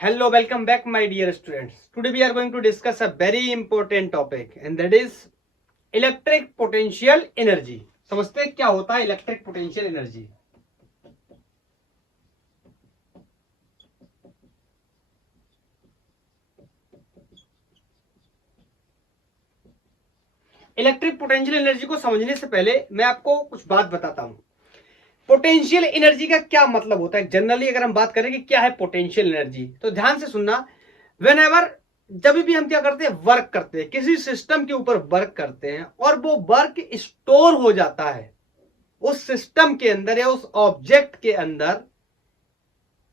Hello, welcome back, my dear students. Today we are going to discuss a very important topic, and that is electric potential energy. समझते हैं क्या होता है electric potential energy? Electric potential energy को समझने से पहले मैं आपको कुछ बात बताता हूं. पोटेंशियल एनर्जी का क्या मतलब होता है? जनरली अगर हम बात करें कि क्या है पोटेंशियल एनर्जी, तो ध्यान से सुनना. व्हेनेवर, जब भी हम क्या करते हैं, वर्क करते हैं, किसी सिस्टम के ऊपर वर्क करते हैं और वो वर्क स्टोर हो जाता है उस सिस्टम के अंदर या उस ऑब्जेक्ट के अंदर,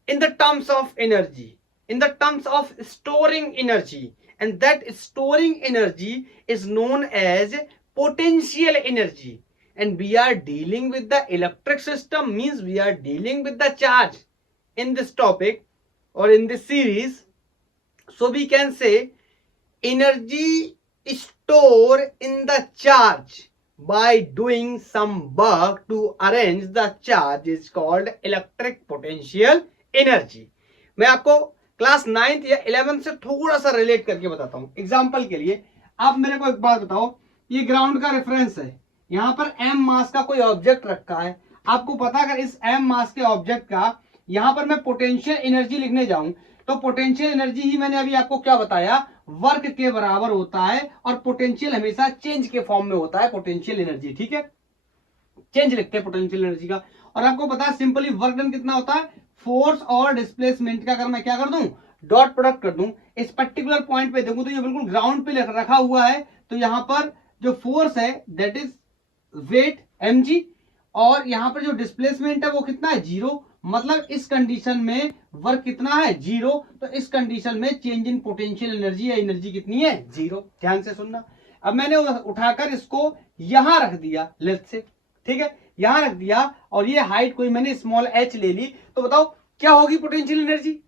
in the terms of energy, in the terms of storing energy, and that storing energy is known as potential energy. And we are dealing with the electric system, means we are dealing with the charge in this topic or in this series. So we can say energy stored in the charge by doing some work to arrange the charge is called electric potential energy. मैं आपको class 9th या 11th से थोड़ा सा relate करके बताता हूं. Example के लिए आप मेरे को एक बात बताओ, ये ग्राउंड का रेफरेंस है, यहां पर m मास का कोई ऑब्जेक्ट रखा है. आपको पता है अगर इस m मास के ऑब्जेक्ट का यहां पर मैं पोटेंशियल एनर्जी लिखने जाऊं तो पोटेंशियल एनर्जी ही मैंने अभी आपको क्या बताया, वर्क के बराबर होता है. और पोटेंशियल हमेशा चेंज के फॉर्म में होता है पोटेंशियल एनर्जी. ठीक है, चेंज लिखते हैं पोटेंशियल एनर्जी का. और आपको पता है सिंपली वर्क डन कितना होता है, फोर्स और डिस्प्लेसमेंट का अगर मैं क्या कर दूं, डॉट प्रोडक्ट कर दूं. इस पर्टिकुलर पॉइंट पे देखूं तो ये बिल्कुल ग्राउंड पे रखा हुआ है, तो यहां पर जो फोर्स है दैट इज वेट mg, और यहां पर जो डिस्प्लेसमेंट है वो कितना है, 0. मतलब इस कंडीशन में वर्क कितना है, 0. तो इस कंडीशन में चेंज इन पोटेंशियल एनर्जी या एनर्जी कितनी है, 0. ध्यान से सुनना. अब मैंने उठाकर इसको यहां रख दिया लेफ्ट से, ठीक है, यहां रख दिया, और ये हाइट कोई मैंने स्मॉल h ले ली, तो बताओ क्या होगी पोटेंशियल एनर्जी.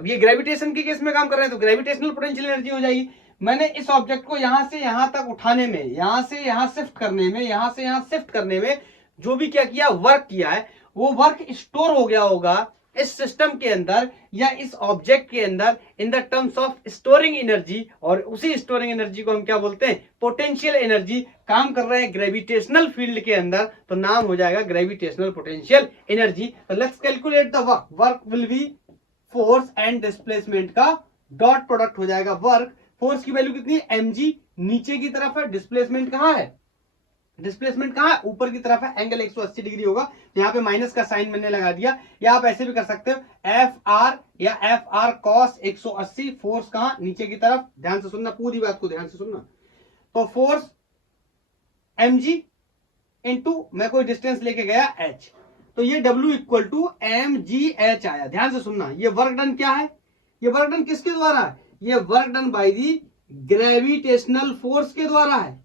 अब ये ग्रेविटेशन के केस में काम कर रहे हैं तो ग्रेविटेशनल पोटेंशियल एनर्जी हो जाएगी. मैंने इस ऑब्जेक्ट को यहां से यहां तक उठाने में, यहां से यहां शिफ्ट करने में, यहां से यहां शिफ्ट करने में जो भी क्या किया, वर्क किया है, वो वर्क स्टोर हो गया होगा इस सिस्टम के अंदर या इस ऑब्जेक्ट के अंदर in the terms of storing energy. और उसी स्टोरिंग एनर्जी को हम क्या बोलते हैं, पोटेंशियल एनर्जी. काम कर रहे हैं ग्रेविटेशनल फील्ड के अंदर तो नाम हो जाएगा ग्रेविटेशनल पोटेंशियल एनर्जी. तो let's calculate the work. Work will be force and displacement का डॉट प्रोडक्ट हो जाएगा वर्क. फोर्स की वैल्यू कितनी है, mg, नीचे की तरफ है. डिस्प्लेसमेंट कहां है, डिस्प्लेसमेंट कहां है, ऊपर की तरफ है. एंगल 180 डिग्री होगा, तो यहां पे माइनस का साइन मैंने लगा दिया. या आप ऐसे भी कर सकते हो, एफ आर या एफ आर कॉस 180. फोर्स कहां, नीचे की तरफ. ध्यान से सुनना, पूरी बात को ध्यान से सुनना. तो फोर्स mg इंटू मैं कोई डिस्टेंस लेके गया h, तो ये W इक्वल टू mgh आया. ध्यान से सुनना, ये वर्क डन क्या है, ये वर्क डन किसके द्वारा है, ये work done by the gravitational force के द्वारा है.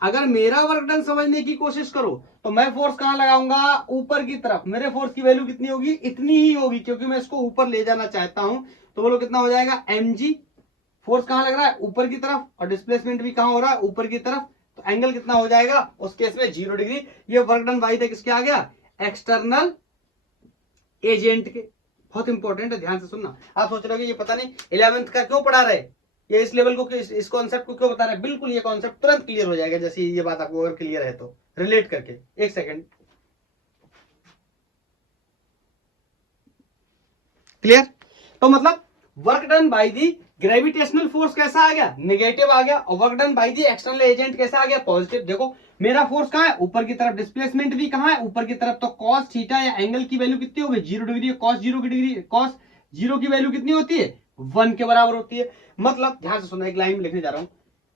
अगर मेरा वर्क डन समझने की कोशिश करो तो मैं फोर्स कहां लगाऊंगा, ऊपर की तरफ. मेरे फोर्स की वैल्यू कितनी होगी, इतनी ही होगी, क्योंकि मैं इसको ऊपर ले जाना चाहता हूं. तो बोलो कितना हो जाएगा, mg. फोर्स कहां लग रहा है, ऊपर की तरफ, और डिस्प्लेसमेंट भी कहां हो रहा है, ऊपर की तरफ. तो एंगल कितना हो जाएगा उस केस में, 0 डिग्री. ये वर्क डन बाय द किसके आ गया, एक्सटर्नल एजेंट के. बहुत इंपॉर्टेंट है, ध्यान से सुनना. आप सोच रहे हो ये पता नहीं 11th का क्यों पढ़ा रहे, ये इस लेवल को, इस कॉन्सेप्ट को क्यों बता रहे हैं. बिल्कुल ये कॉन्सेप्ट तुरंत क्लियर हो जाएगा जैसे ये बात आपको अगर क्लियर है तो. रिलेट करके एक सेकंड, क्लियर. तो मतलब work done by the gravitational force कैसा आ गया, नेगेटिव आ गया. और work done by the external agent कैसा आ गया, पॉजिटिव. देखो मेरा फोर्स कहां है, ऊपर की तरफ. डिस्प्लेसमेंट भी कहां है, ऊपर की तरफ. तो कॉस थीटा या एंगल की वैल्यू कितनी होगी, 0 डिग्री. कॉस 0 की डिग्री, कॉस 0 की वैल्यू कितनी होती है, 1 के बराबर होती है. मतलब ध्यान से सुनना, एक लाइन में लिखने जा रहा हूं,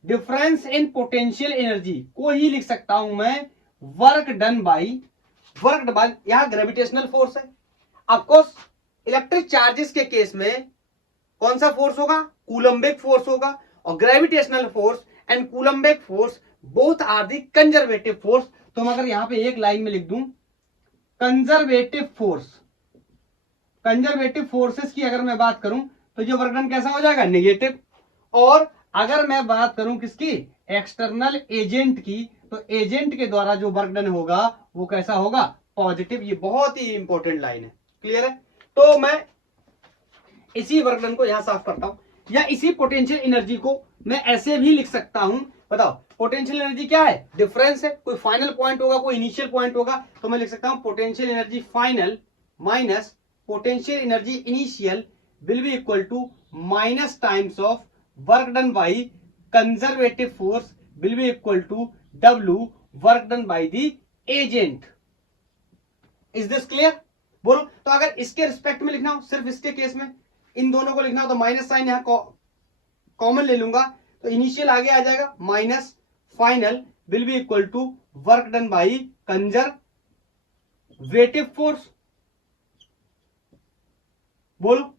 डिफरेंस इन पोटेंशियल एनर्जी को ही लिख सकता हूं मैं वर्क डन बाई, यहां ग्रेविटेशनल फोर्स है. ऑफकोर्स इलेक्ट्रिक चार्जेस के केस में कौन सा फोर्स होगा, कूलम्बिक फोर्स होगा. और gravitational force and coulombic force both are the conservative force. तो मैं अगर यहां पे एक लाइन में लिख दूं कंजर्वेटिव फोर्स, कंजर्वेटिव फोर्सेस की अगर मैं बात करूं तो ये वर्क डन कैसा हो जाएगा, नेगेटिव. और अगर मैं बात करूं किसकी, एक्सटर्नल एजेंट की, तो एजेंट के द्वारा जो वर्क डन होगा वो कैसा होगा, पॉजिटिव. ये बहुत ही इंपॉर्टेंट लाइन है, क्लियर है. तो मैं इसी वर्क डन को यहां साफ करता हूं, या इसी पोटेंशियल एनर्जी को मैं ऐसे भी लिख सकता हूं। बताओ पोटेंशियल एनर्जी क्या है, डिफरेंस है, कोई फाइनल पॉइंट होगा कोई इनिशियल पॉइंट होगा, तो मैं लिख सकता हूं potential energy final minus potential energy initial will be equal to minus times of work done by conservative force will be equal to W work done by the agent. Is this clear? बोलो। तो अगर इसके respect में लिखना हो, सिर्फ इसके case में इन दोनों को लिखना हो, तो माइनस साइन यहां कॉमन ले लूंगा, तो इनिशियल आगे आ जाएगा minus final will be equal to work done by conservative force. बोलो।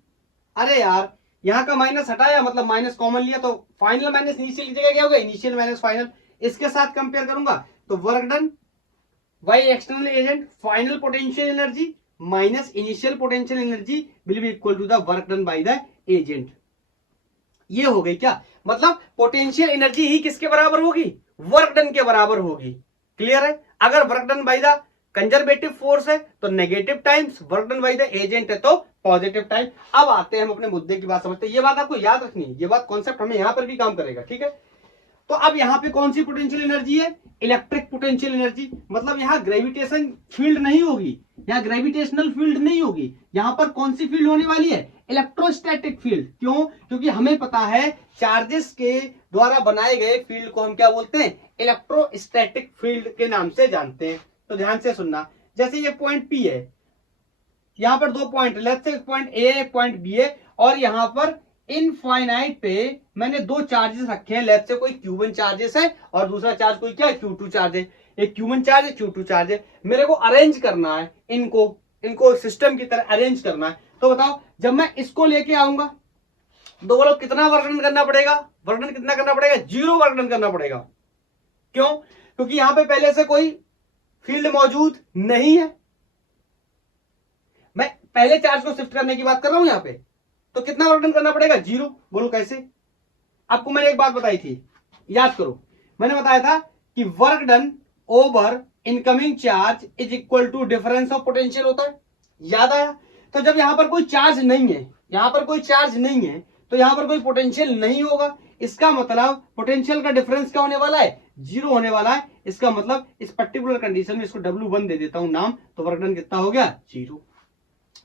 अरे यार यहां का माइनस हटाया, मतलब माइनस कॉमन लिया, तो फाइनल माइनस इनिशियल की जगह क्या होगा, इनिशियल माइनस फाइनल। इसके साथ कंपेयर करूंगा तो work done by external agent final potential energy minus initial potential energy will be equal to the work done by the agent. ये हो गई क्या, मतलब पोटेंशियल एनर्जी ही किसके बराबर होगी, वर्क डन के बराबर होगी। क्लियर है? अगर work done by the conservative force है तो negative times, work done by the agent है तो पॉजिटिव टाइम। अब आते हैं हम अपने मुद्दे की बात समझते हैं, ये बात आपको याद रखनी है, ये बात कॉन्सेप्ट हमें यहां पर भी काम करेगा। ठीक है, तो अब यहां पे कौन सी पोटेंशियल एनर्जी है, इलेक्ट्रिक पोटेंशियल एनर्जी, मतलब यहां ग्रेविटेशन फील्ड नहीं होगी, यहां ग्रेविटेशनल फील्ड नहीं होगी, यहां पर कौन सी फील्ड होने वाली है, इलेक्ट्रोस्टैटिक फील्ड। क्यों? क्योंकि हमें पता है चार्जेस के द्वारा बनाए गए फील्ड को हम क्या बोलते हैं, इलेक्ट्रोस्टैटिक फील्ड के नाम से जानते हैं। तो ध्यान से सुनना, जैसे ये पॉइंट P है, यहां पर दो पॉइंट, लेट्स से एक पॉइंट A है एक पॉइंट B है, और यहां पर इनफाइनाइट पे मैंने दो चार्जेस रखे हैं, लेट्स से कोई Q1 चार्जेस है और दूसरा चार्ज कोई क्या है, Q2 चार्ज है। एक Q1 चार्ज है, Q2 चार्ज है, मेरे को अरेंज करना है, इनको सिस्टम की तरह अरेंज करना है। तो बताओ जब मैं इसको लेके आऊंगा तो बोलो कितना वर्क करना पड़ेगा, वर्क कितना करना पड़ेगा, 0 वर्क करना पड़ेगा। क्यों? क्योंकि यहां पे पहले से कोई फील्ड मौजूद नहीं है, मैं पहले चार्ज को शिफ्ट करने की बात कर रहा हूं यहां पे, तो कितना वर्क करना पड़ेगा, 0। बोलो कैसे? आपको मैंने एक बात बताई थी, याद करो, मैंने बताया था कि work done over incoming charge is equal to difference of potential होता है, याद आया? तो जब यहां पर कोई चार्ज नहीं है, यहां पर कोई चार्ज नहीं है, तो यहां पर कोई पोटेंशियल नहीं होगा, इसका मतलब पोटेंशियल का डिफरेंस क्या होने वाला है, 0 होने वाला है। इसका मतलब इस पर्टिकुलर कंडीशन में इसको W1 दे देता हूं नाम, तो वर्क डन कितना हो गया, 0।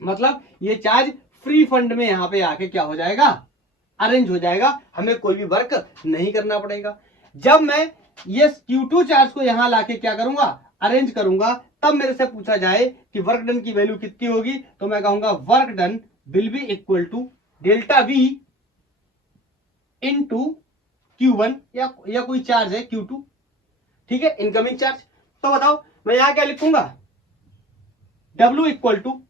मतलब ये चार्ज फ्री फंड में यहां पे आके क्या हो जाएगा, अरेंज हो जाएगा, हमें कोई भी वर्क नहीं करना पड़ेगा। जब मैं ये Q2 चार्ज को यहां लाके क्या करूंगा, अरेंज करूंगा, तब मेरे से पूछा जाए कि वर्क डन की वैल्यू कितनी होगी, तो मैं कहूंगा work done will be equal to delta V into Q1, या कोई चार्ज है Q2, ठीक है, इनकमिंग चार्ज। तो बताओ मैं यहां क्या लिखूंगा, W इक्वल टू,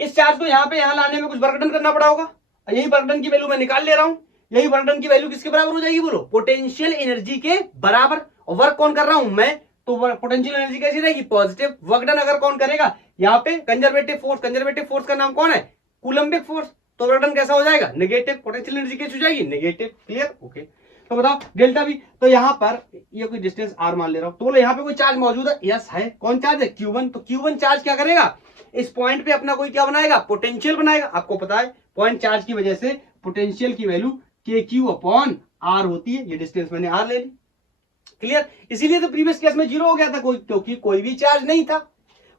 इस चार्ज को यहां पे यहां लाने में कुछ वर्क डन करना पड़ा होगा, यही वर्क डन की वैल्यू मैं निकाल ले रहा हूं, यही वर्क डन की वैल्यू किसके बराबर हो जाएगी, बोलो पोटेंशियल एनर्जी के बराबर। और वर्क कौन कर रहा हूं मैं, तो पोटेंशियल एनर्जी कैसी रहेगी, पॉजिटिव। वर्क डन अगर कौन करेगा, यहाँ पे कंजर्वेटिव फोर्स का नाम कौन है, कूलम्बिक फोर्स, तो वर्क डन कैसा हो जाएगा, नेगेटिव। पोटेंशियल एनर्जी कैसी हो जाएगी, नेगेटिव। क्लियर? ओके। तो बताओ डेल्टा V, तो यहां पर ये कोई डिस्टेंस R मान ले रहा हूं, तो बोलो यहां पे कोई चार्ज मौजूद है, यस है। कौन चार्ज है, Q1। तो Q1 चार्ज क्या करेगा, इस पॉइंट पे अपना कोई क्या बनाएगा, पोटेंशियल बनाएगा। आपको पता है पॉइंट चार्ज की वजह से पोटेंशियल की वैल्यू KQ/R होती है, ये डिस्टेंस मैंने R ले ली। क्लियर? इसीलिए तो प्रीवियस केस में 0 हो गया था, क्योंकि कोई भी चार्ज नहीं था,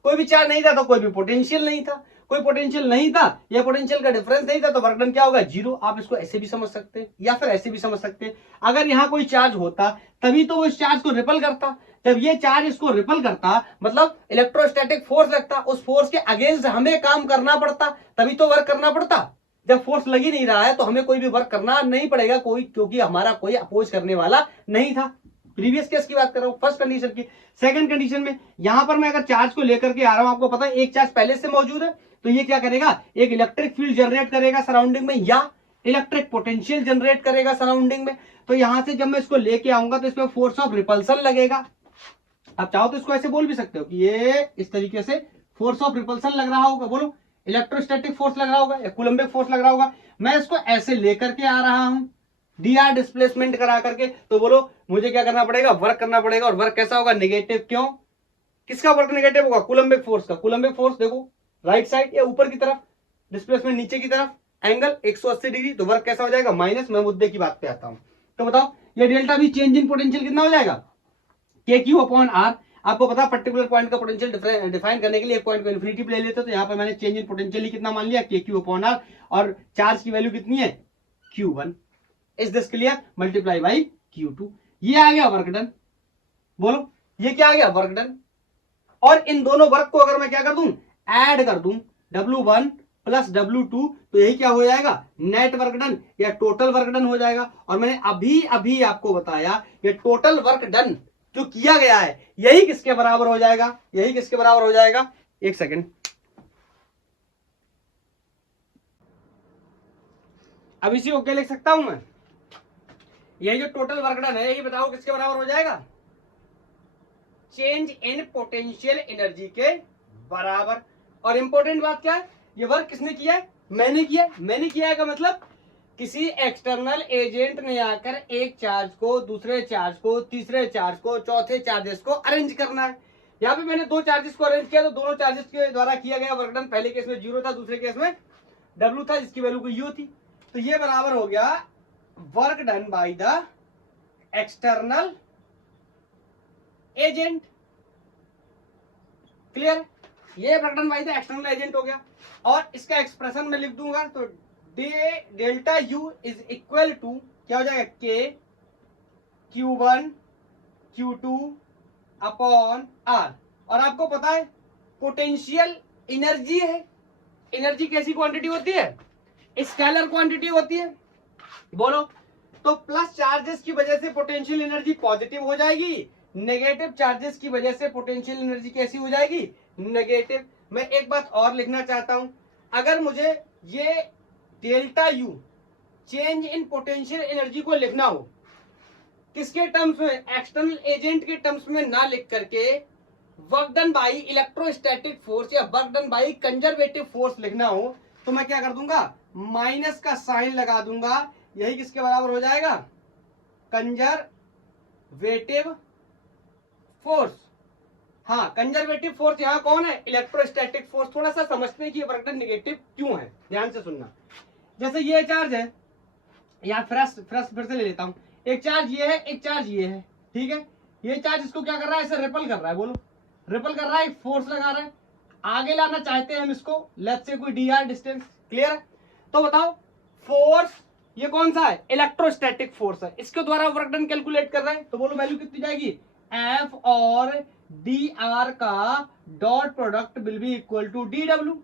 कोई भी चार्ज नहीं था तो कोई भी पोटेंशियल नहीं था, कोई पोटेंशियल नहीं था या पोटेंशियल का डिफरेंस नहीं था, तो वर्क डन क्या होगा, 0। आप इसको ऐसे भी समझ सकते हैं या फिर ऐसे भी समझ सकते हैं, अगर यहां कोई चार्ज होता तभी तो वो इस चार्ज को रिपल करता, जब ये चार्ज इसको रिपल करता मतलब इलेक्ट्रोस्टैटिक फोर्स लगता, उस फोर्स के अगेंस्ट हमें काम करना पड़ता, तभी तो वर्क करना पड़ता। जब फोर्स लग ही नहीं रहा है तो हमें कोई भी वर्क करना नहीं पड़ेगा, क्योंकि हमारा कोई अपोज करने वाला नहीं था। प्रीवियस केस की बात कर रहा हूं, फर्स्ट कंडीशन की। सेकंड कंडीशन में यहां पर मैं अगर चार्ज को लेकर के आ रहा हूं, आपको पता है एक चार्ज पहले से मौजूद है, तो ये क्या करेगा, एक इलेक्ट्रिक फील्ड जनरेट करेगा सराउंडिंग में, या इलेक्ट्रिक पोटेंशियल जनरेट करेगा सराउंडिंग में। तो यहां से जब मैं इसको लेके आऊंगा तो इसमें फोर्स ऑफ रिपल्सन लगेगा। आप चाहो तो इसको ऐसे बोल भी सकते हो कि ये इस तरीके से फोर्स ऑफ रिपल्सन लग रहा होगा, बोलो इलेक्ट्रोस्टैटिक फोर्स लग रहा होगा या कूलम्बिक फोर्स लग रहा होगा। मैं इसको ऐसे लेकर के आ रहा हूं, dr डिस्प्लेसमेंट करा करके, तो बोलो मुझे क्या करना पड़ेगा, वर्क करना पड़ेगा, और वर्क कैसा होगा, नेगेटिव। क्यों? किसका वर्क नेगेटिव होगा, कूलम्बिक फोर्स का। कूलम्बिक फोर्स देखो राइट साइड या ऊपर की तरफ, डिस्प्लेसमेंट नीचे की तरफ, एंगल 180 डिग्री, तो वर्क कैसा हो जाएगा माइनस। मैं मुद्दे की बात पे आता हूं, तो बताओ ये डेल्टा भी चेंज इन पोटेंशियल कितना हो जाएगा, के क्यू अपॉन आर। आपको पता पर्टिकुलर पॉइंट का पोटेंशियल डिफाइन करने के लिए एक पॉइंट को इन्फिनिटी पे ले लेते, तो यहाँ पे मैंने चेंज इन पोटेंशियल कितना मान लिया, के क्यू अपॉन आर, और चार्ज की वैल्यू कितनी है Q1। Is this clear, multiply by Q2। ये आ गया वर्क डन। बोलो ये क्या आ गया, वर्क डन। और इन दोनों वर्क को अगर मैं क्या कर दूं, ऐड कर दूं, W1 प्लस W2, तो यही क्या हो जाएगा, नेट वर्क डन या टोटल वर्क डन हो जाएगा। और मैंने अभी अभी आपको बताया ये टोटल वर्क डन जो किया गया है यही किसके बराबर हो जाएगा, यही किसके बराबर हो जाएगा, एक सेकेंड, अब इसी को क्या लिख सकता हूं मैं, यही जो टोटल वर्क डन है यही बताओ किसके बराबर हो जाएगा, चेंज इन पोटेंशियल एनर्जी के बराबर। और इंपॉर्टेंट बात क्या है, ये वर्क किसने किया है, मैंने किया है। मैंने किया है का मतलब किसी एक्सटर्नल एजेंट ने आकर एक चार्ज को, दूसरे चार्ज को, तीसरे चार्ज को, चौथे चार्जेस को अरेंज करना है। यहाँ पे मैंने दो चार्जेस को अरेंज किया, तो दोनों चार्जेस के द्वारा किया गया वर्क डन पहले केस में 0 था, दूसरे केस में W था, जिसकी वैल्यू को U थी। तो ये बराबर हो गया work done by the external agent. Clear, ये work done by the external agent हो गया। और इसका एक्सप्रेशन में लिख दूंगा, तो delta U is equal to क्या हो जाएगा, K Q1 Q2 upon R। और आपको पता है पोटेंशियल एनर्जी है, एनर्जी कैसी क्वांटिटी होती है, स्केलर क्वांटिटी होती है। बोलो, तो प्लस चार्जेस की वजह से पोटेंशियल एनर्जी पॉजिटिव हो जाएगी, नेगेटिव चार्जेस की वजह से पोटेंशियल एनर्जी कैसी हो जाएगी, नेगेटिव। मैं एक बात और लिखना चाहता हूं, अगर मुझे ये delta U change in potential energy को लिखना हो किसके टर्म्स में, एक्सटर्नल एजेंट के टर्म्स में ना लिख करके work done by electrostatic force या work done by conservative force लिखना हो, तो मैं क्या कर दूंगा, माइनस का साइन लगा दूंगा। यही किसके बराबर हो जाएगा, कंजर्वेटिव फोर्स। हाँ, कंजर्वेटिव फोर्स यहाँ कौन है, इलेक्ट्रोस्टैटिक फोर्स। थोड़ा सा समझते हैं कि वर्क डन नेगेटिव क्यों है, ध्यान से सुनना। जैसे ये चार्ज है, यहाँ फ्रेश फिर से ले लेता हूं, एक चार्ज ये है, एक चार्ज ये है, ठीक है। ये चार्ज इसको क्या कर रहा है, इसे रिपल कर रहा है। बोलो, रिपल कर रहा है, एक फोर्स लगा रहा है, आगे लाना चाहते हैं हम इसको, लेफ्ट से कोई dr डिस्टेंस। क्लियर है, तो बताओ फोर्स ये कौन सा है, इलेक्ट्रोस्टैटिक फोर्स है, इसके द्वारा वर्क डन कैलकुलेट कर रहे हैं। तो बोलो वैल्यू कितनी जाएगी, F और dr का dot product will be equal to dw।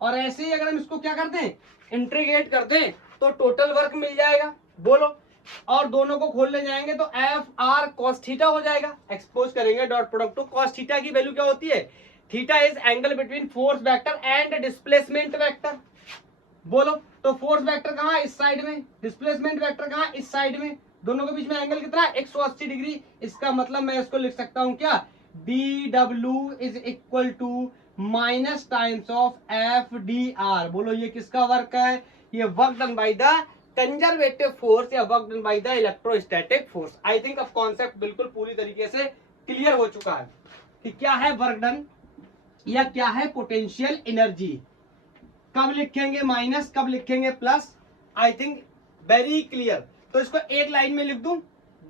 और ऐसे ही अगर हम इसको क्या करते हैं, इंटीग्रेट करते हैं, तो टोटल वर्क मिल जाएगा। बोलो, और दोनों को खोलने जाएंगे तो एफ आर कॉस थीटा हो जाएगा। एक्सपोज करेंगे डॉट प्रोडक्ट को, कॉस थीटा की वैल्यू क्या होती है, theta is angle between force vector and displacement vector. बोलो, तो फोर्स वेक्टर कहाँ है, इस साइड में, डिस्प्लेसमेंट वेक्टर कहाँ है, इस साइड में, दोनों के बीच में एंगल कितना है, 180 डिग्री। इसका मतलब मैं इसको लिख सकता हूं क्या, dw is equal to minus times of F D R. बोलो ये किसका वर्क है, ये work done by the conservative force या work done by the electrostatic force. I think अब कॉन्सेप्ट बिल्कुल पूरी तरीके से क्लियर हो चुका है कि क्या है वर्क डन या क्या है पोटेंशियल एनर्जी। कब लिखेंगे माइनस, कब लिखेंगे plus, I think very clear. तो इसको एक लाइन में लिख दूं,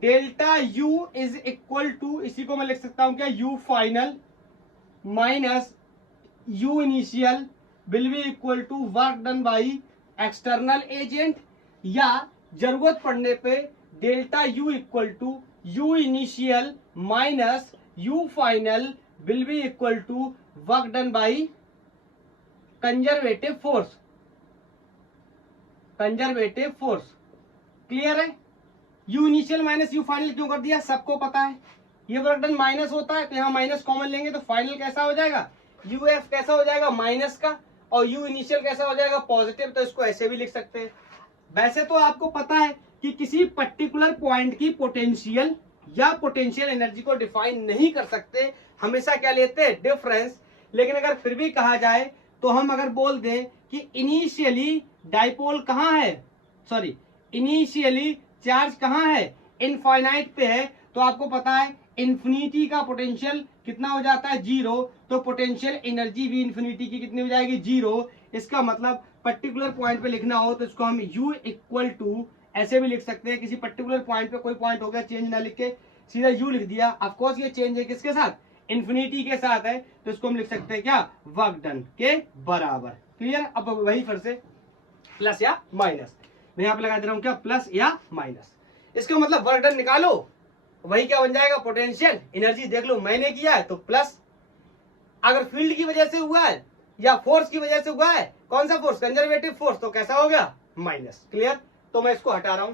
delta U is equal to, इसी को मैं लिख सकता हूं क्या, U final minus U initial will be equal to work done by external agent, या जरूरत पड़ने पे delta U equal to U initial minus U final will be equal to work done by conservative force, conservative force. Clear है, U initial minus U final क्यों कर दिया, सबको पता है। ये वर्क डन माइनस होता है तो यहाँ माइनस कॉमन लेंगे तो फाइनल कैसा हो जाएगा, UF कैसा हो जाएगा माइनस का, और U इनिशियल कैसा हो जाएगा पॉजिटिव। तो इसको ऐसे भी लिख सकते हैं। वैसे तो आपको पता है कि किसी पर्टिकुलर पॉइंट की पोटेंशियल या पोटेंशियल एनर्जी को डिफाइन नहीं कर सकते, हमेशा क्या लेते हैं, डिफरेंस। लेकिन अगर फिर भी कहा जाए तो हम अगर बोल दें कि इनिशियली डाइपोल कहाँ है, सॉरी इनिशियली चार्ज कहाँ है, इनफाइनाइट पे है, तो आपको पता है इन्फिनिटी का पोटेंशियल कितना हो जाता है 0, तो पोटेंशियल एनर्जी भी इन्फिनिटी की कितनी हो जाएगी 0। इसका मतलब पर्टिकुलर पॉइंट पे लिखना हो तो इसको हम U इक्वल टू ऐसे भी लिख सकते हैं, किसी पर्टिकुलर पॉइंट पे कोई पॉइंट हो गया चेंज ना लिख के सीधा U लिख दिया। ऑफ कोर्स ये चेंज है किसके साथ, इन्फिनिटी के साथ है, तो इसको हम लिख सकते हैं क्या, वर्क डन के बराबर। क्लियर। अब वही फिर से प्लस या माइनस, मैं यहाँ पे लगा दे रहा हूँ क्या, प्लस या माइनस। इसका मतलब वर्क डन निकालो, वही क्या बन जाएगा, पोटेंशियल एनर्जी। देख लो मैंने किया है तो प्लस, अगर फील्ड की वजह से हुआ है या फोर्स की वजह से हुआ है, कौन सा फोर्स, कंजर्वेटिव फोर्स, तो कैसा हो गया माइनस। क्लियर। तो मैं इसको हटा रहा हूं।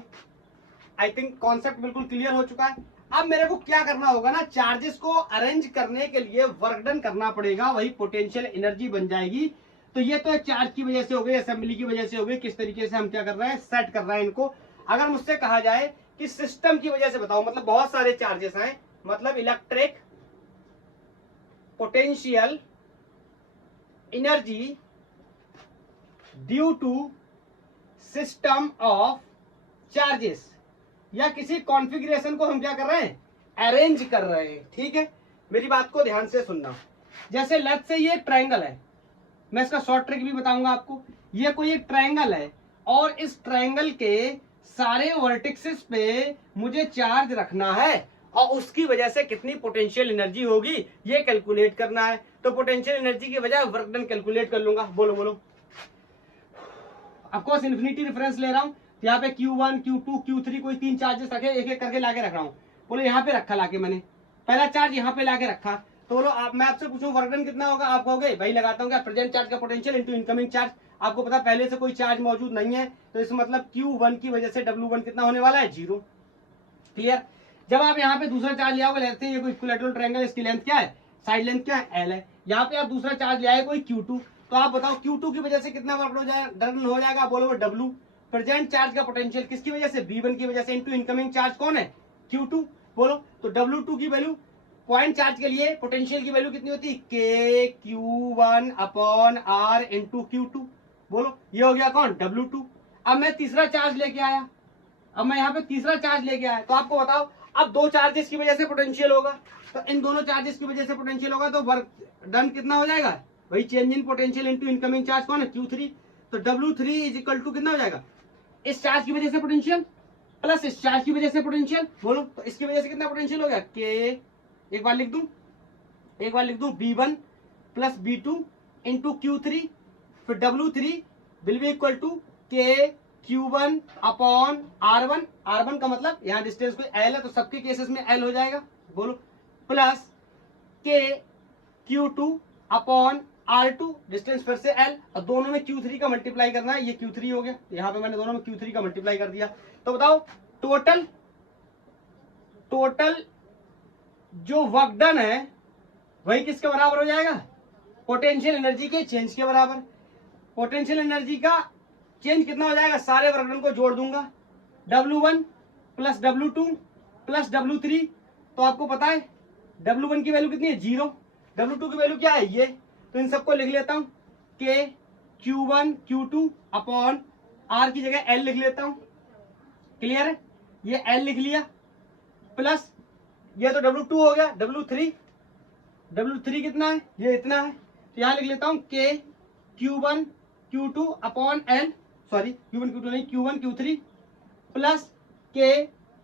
आई थिंक कॉन्सेप्ट बिल्कुल क्लियर हो चुका है। अब मेरे को क्या करना होगा ना, चार्जेस को अरेंज करने के लिए वर्क डन करना पड़ेगा, वही पोटेंशियल एनर्जी बन जाएगी। तो ये तो चार्ज की वजह से हो गई, असेंबली की वजह से हो गई, किस तरीके से हम क्या कर रहे हैं, सेट कर रहे हैं इनको। अगर मुझसे कहा जाए कि सिस्टम की वजह से बताओ, मतलब बहुत सारे चार्जेस हैं, मतलब electric potential energy due to system of charges, या किसी कॉन्फ़िगरेशन को हम क्या कर रहे हैं, अरेंज कर रहे हैं। ठीक है, मेरी बात को ध्यान से सुनना। जैसे लेट्स से ये ट्रायंगल है, मैं इसका शॉर्ट ट्रिक भी बताऊंगा आपको। ये कोई एक ट्रायंगल है और इस ट्रायंगल के सारे वर्टिक्सेस पे मुझे चार्ज रखना है और उसकी वजह से कितनी पोटेंशियल एनर्जी होगी ये कैलकुलेट करना है। तो पोटेंशियल एनर्जी की बजाय वर्क डन कैलकुलेट कर लूंगा। बोलो बोलो। ऑफकोर्स इन्फिनिटी रेफरेंस ले रहा हूं, यहाँ पे Q1 Q2 Q3 कोई 3 चार्जेस रखे, एक एक करके लाके रख रहा हूँ। बोलो यहाँ पे रखा लाके, मैंने पहला चार्ज यहाँ पे लाके रखा, तो बोलो आप, मैं आपसे पूछूं वर्क डन कितना होगा, आप कहोगे भाई लगाता हूँ क्या, प्रेजेंट चार्ज का पोटेंशियल इनटू इनकमिंग चार्ज। आपको पता पहले से कोई चार्ज मौजूद नहीं है, तो इस मतलब Q1 की वजह से W1 कितना होने वाला है 0। क्लियर। जब आप यहाँ पे दूसरा चार्ज ले आओगे, लेते हैं ये कोई इक्विलैटरल ट्रायंगल, इसकी लेंथ क्या है, साइड लेंथ क्या है L है। यहाँ पे आप दूसरा चार्ज ले आए कोई Q2, तो आप बताओ Q2 की वजह से कितना वर्क डन हो जाएगा, बोलो W। प्रेजेंट चार्ज का पोटेंशियल किसकी वजह से, V1 की वजह से, इनटू इनकमिंग चार्ज कौन है, Q2। बोलो तो W2 की वैल्यू, पॉइंट चार्ज के लिए पोटेंशियल की वैल्यू कितनी होती है, KQ1 upon R into Q2। बोलो ये हो गया कौन, W2। अब मैं तीसरा चार्ज लेके आया, अब मैं यहाँ पे तीसरा चार्ज लेके आया, तो आपको बताओ अब दो चार्जेस की वजह से पोटेंशियल होगा, तो इन दोनों चार्जेस की वजह से पोटेंशियल होगा, तो वर्क डन कितना हो जाएगा, वही change in potential into incoming charge कौन है, Q3। तो W3 इज इक्वल टू कितना हो जाएगा, इस चार्ज की वजह से पोटेंशियल प्लस इस चार्ज की वजह से पोटेंशियल। बोलो तो इसकी वजह से कितना पोटेंशियल हो गया, K, एक बार लिख दूं B1 plus B2 into Q3, फिर W3 will be equal to K Q1 upon R1। R1 का मतलब यहाँ डिस्टेंस कोई L है तो सबके केसेस में L हो जाएगा। बोलो plus K Q2 upon R2, distance फिर से L, और दोनों में Q3 का मल्टीप्लाई करना है, ये Q3 हो गया, यहाँ पे मैंने दोनों में Q3 का मल्टीप्लाई कर दिया। तो बताओ टोटल जो वर्क डन है वही किसके बराबर हो जाएगा, पोटेंशियल एनर्जी के चेंज के बराबर। पोटेंशियल एनर्जी का चेंज कितना हो जाएगा, सारे वर्क डन को जोड़ दूंगा, W1 plus W2 plus W3। तो आपको पता है W1 की वैल्यू कितनी है 0, W2 की वैल्यू क्या है ये, तो इन सबको लिख लेता हूं, K Q1 Q2 upon R की जगह L लिख लेता हूं। क्लियर है, ये L लिख लिया, प्लस ये तो W2 हो गया, W3 कितना है, ये इतना है, तो यहां लिख लेता हूं K Q1 Q2 upon L, sorry Q1 Q2 नहीं, Q1 Q3 plus K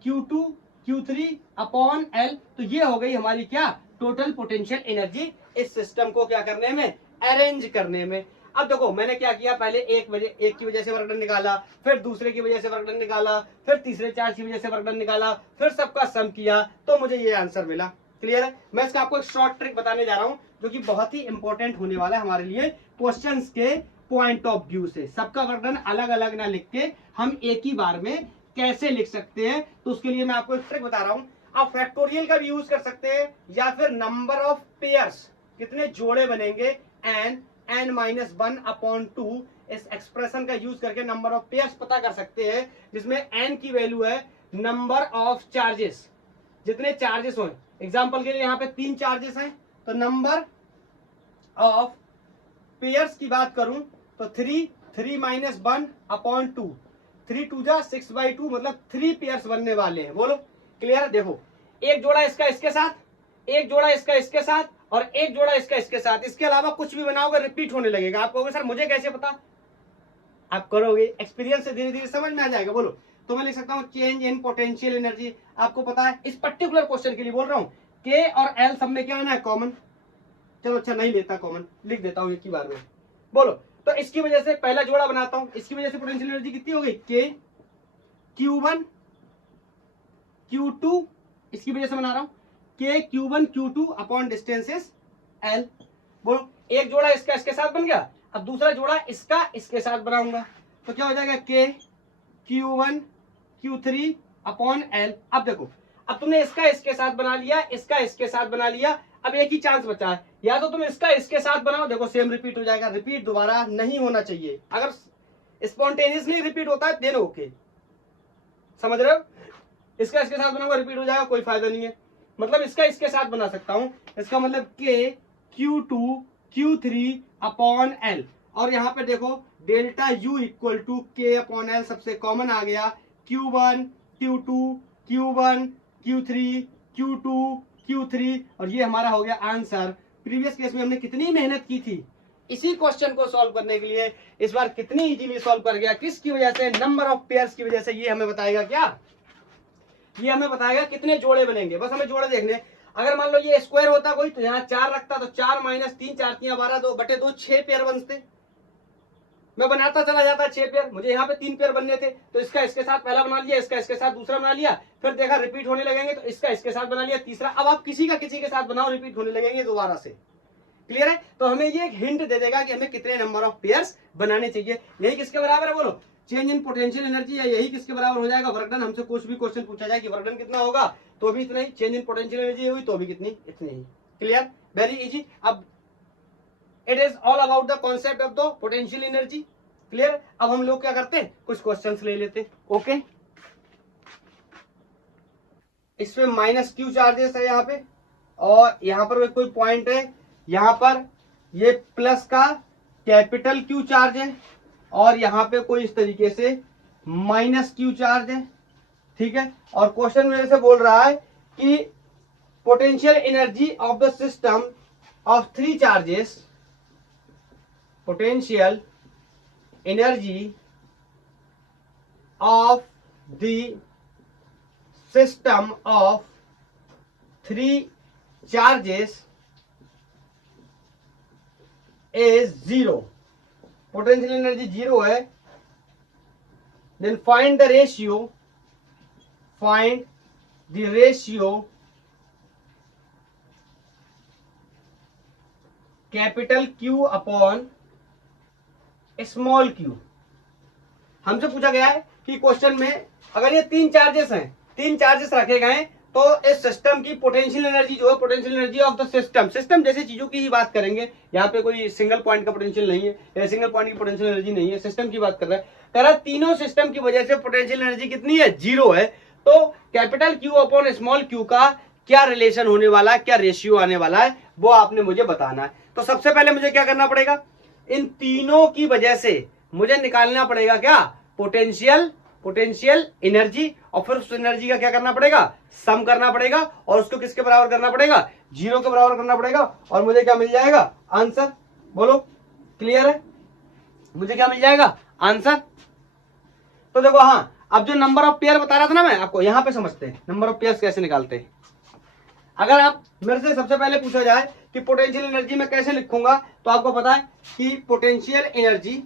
Q2 Q3 upon L। तो ये हो गई हमारी क्या, टोटल पोटेंशियल एनर्जी इस सिस्टम को क्या करने में, अरेंज करने में। अब देखो मैंने क्या किया, पहले एक की वजह से वर्क डन निकाला, फिर दूसरे की वजह से वर्क डन निकाला, फिर तीसरे चार्ज की वजह से वर्क डन निकाला, फिर सबका सम किया, तो मुझे ये आंसर मिला। क्लियर है। मैं इसका आपको एक शॉर्ट ट्रिक बताने जा रहा हूं जो कि बहुत ही इंपॉर्टेंट होने वाला है हमारे लिए क्वेश्चंस के पॉइंट ऑफ व्यू से। सबका वर्क डन अलग अलग ना लिख के हम एक ही बार में कैसे लिख सकते हैं, तो उसके लिए मैं आपको एक ट्रिक बता रहा हूं। आप फैक्टोरियल का भी यूज कर सकते हैं या फिर नंबर ऑफ पेयर्स, कितने जोड़े बनेंगे, n-1 अपॉन 2, इस एक्सप्रेशन का यूज करके नंबर ऑफ पेयर्स पता कर सकते हैं, जिसमें n की वैल्यू है नंबर ऑफ चार्जेस, जितने चार्जेस हो। एग्जांपल के लिए यहाँ पे 3 चार्जेस हैं, तो नंबर ऑफ पेयर्स की बात करूं तो 3 अपॉन 2, 3 2 जा 6/2, मतलब 3 पेयर्स बनने वाले हैं। बोलो क्लियर। देखो एक जोड़ा इसका इसके साथ, एक जोड़ा इसका इसके साथ और एक जोड़ा इसका इसके साथ, इसके अलावा कुछ भी बनाओगे रिपीट होने लगेगा। आप कहोगे सर मुझे कैसे पता, आप करोगे एक्सपीरियंस से धीरे धीरे समझ में आ जाएगा। बोलो, तो मैं लिख सकता हूं चेंज इन पोटेंशियल एनर्जी। आपको पता है इस पर्टिकुलर क्वेश्चन के लिए बोल रहा हूं, के और एल सब में क्या आना है, कॉमन। चलो अच्छा नहीं लेता कॉमन, लिख देता हूं एक ही बार में। बोलो, तो इसकी वजह से पहला जोड़ा बनाता हूं, इसकी वजह से पोटेंशियल एनर्जी कितनी हो गई, के Q1 Q2, इसकी वजह से बना रहा हूं के Q1 Q2 upon distances L। बोलो, एक जोड़ा इसका इसके साथ बन गया, अब दूसरा जोड़ा इसका इसके साथ बनाऊंगा, तो क्या हो जाएगा के Q1 Q3 अपॉन L। अब देखो, अब तुमने इसका इसके साथ बना लिया, इसका इसके साथ बना लिया, अब एक ही चांस बचा है, या तो तुम इसका इसके साथ बनाओ, देखो सेम रिपीट हो जाएगा, रिपीट दोबारा नहीं होना चाहिए। अगर स्पॉन्टेनियसली रिपीट होता है देन ओके, समझ रहे हो, इसका इसके साथ बनाऊंगा रिपीट हो जाएगा, कोई फायदा नहीं है। मतलब इसका इसके साथ बना सकता हूं, इसका मतलब के Q2 Q3 अपॉन L, और यहां पे देखो डेल्टा U इक्वल टू के अपॉन L सबसे कॉमन आ गया, Q1 Q2 Q1 Q3 Q2 Q3, और ये हमारा हो गया आंसर। प्रीवियस केस में हमने कितनी मेहनत की थी इसी क्वेश्चन को सॉल्व करने के लिए, इस बार कितनी इजीली सॉल्व कर गया, किसकी वजह से, नंबर ऑफ पेयर्स की वजह से। ये हमें बताएगा क्या, ये हमें बताएगा कितने जोड़े बनेंगे, बस हमें जोड़े देखने। अगर मान लो ये स्क्वायर होता कोई, तो यहाँ 4 रखता, तो 4 - 3 4 3 12 2/2 6 पेयर बनते, मैं बनाता चला जाता 6 पेयर, मुझे यहाँ पे 3 पेयर बनने थे, तो इसका इसके साथ पहला बना लिया, इसका इसके साथ दूसरा बना लिया, फिर देखा रिपीट होने लगेंगे तो इसका इसके साथ बना लिया तीसरा। अब आप किसी का किसी के साथ बनाओ, रिपीट होने लगेंगे दोबारा से। क्लियर है, तो हमें ये एक हिंट दे देगा कि हमें कितने नंबर ऑफ पेयर्स बनाने चाहिए। यही किसके बराबर है, बोलो, चेंज इन पोटेंशियल एनर्जी, या यही किसके बराबर हो जाएगा, वर्क डन। हमसे कुछ भी क्वेश्चन पूछा जाए कि वर्क डन कितना होगा, तो भी इतना ही, चेंज इन पोटेंशियल एनर्जी हुई तो भी कितनी, इतनी ही। Clear, very easy. अब it is all about the concept of the potential energy. Clear, अब हम लोग क्या करते हैं, कुछ क्वेश्चंस ले लेते हैं। ओके, इसमें -q चार्जेस है यहाँ पे, और यहाँ पर कोई पॉइंट है, यहाँ पर ये प्लस का कैपिटल Q चार्ज है, और यहाँ पे कोई इस तरीके से -q चार्ज है। ठीक है, और क्वेश्चन मेरे से बोल रहा है कि potential energy of the system of 3 charges, potential energy of the system of 3 charges is 0, potential energy 0 है, then find the ratio capital Q upon small q। हमसे पूछा गया है कि क्वेश्चन में अगर ये 3 चार्जेस हैं, 3 चार्जेस रखे गए, तो इस सिस्टम की पोटेंशियल एनर्जी जो है, potential energy of the system, system जैसी चीजों की ही बात करेंगे, यहाँ पे कोई सिंगल पॉइंट का पोटेंशियल नहीं है, या सिंगल पॉइंट की पोटेंशियल एनर्जी नहीं है, सिस्टम की बात कर रहा है। कह रहा तीनों सिस्टम की वजह से पोटेंशियल एनर्जी कितनी है, 0 है। तो capital Q upon small q का क्या रिलेशन होने वाला है, क्या रेशियो आने वाला है, वो आपने मुझे बताना है। तो सबसे पहले मुझे क्या करना पड़ेगा, इन तीनों की वजह से मुझे निकालना पड़ेगा क्या, पोटेंशियल एनर्जी, और फिर उस एनर्जी का क्या करना पड़ेगा, सम करना पड़ेगा, और उसको किसके बराबर करना पड़ेगा, 0 के बराबर करना पड़ेगा, और मुझे क्या मिल जाएगा, आंसर। बोलो, क्लियर है, मुझे क्या मिल जाएगा, आंसर। तो देखो, हाँ, अब जो नंबर ऑफ पेयर बता रहा था ना मैं आपको, यहां पे समझते हैं नंबर ऑफ पेयर्स कैसे निकालते हैं। अगर आप मेरे से सबसे पहले पूछा जाए कि पोटेंशियल एनर्जी में कैसे लिखूंगा, तो आपको पता है कि पोटेंशियल एनर्जी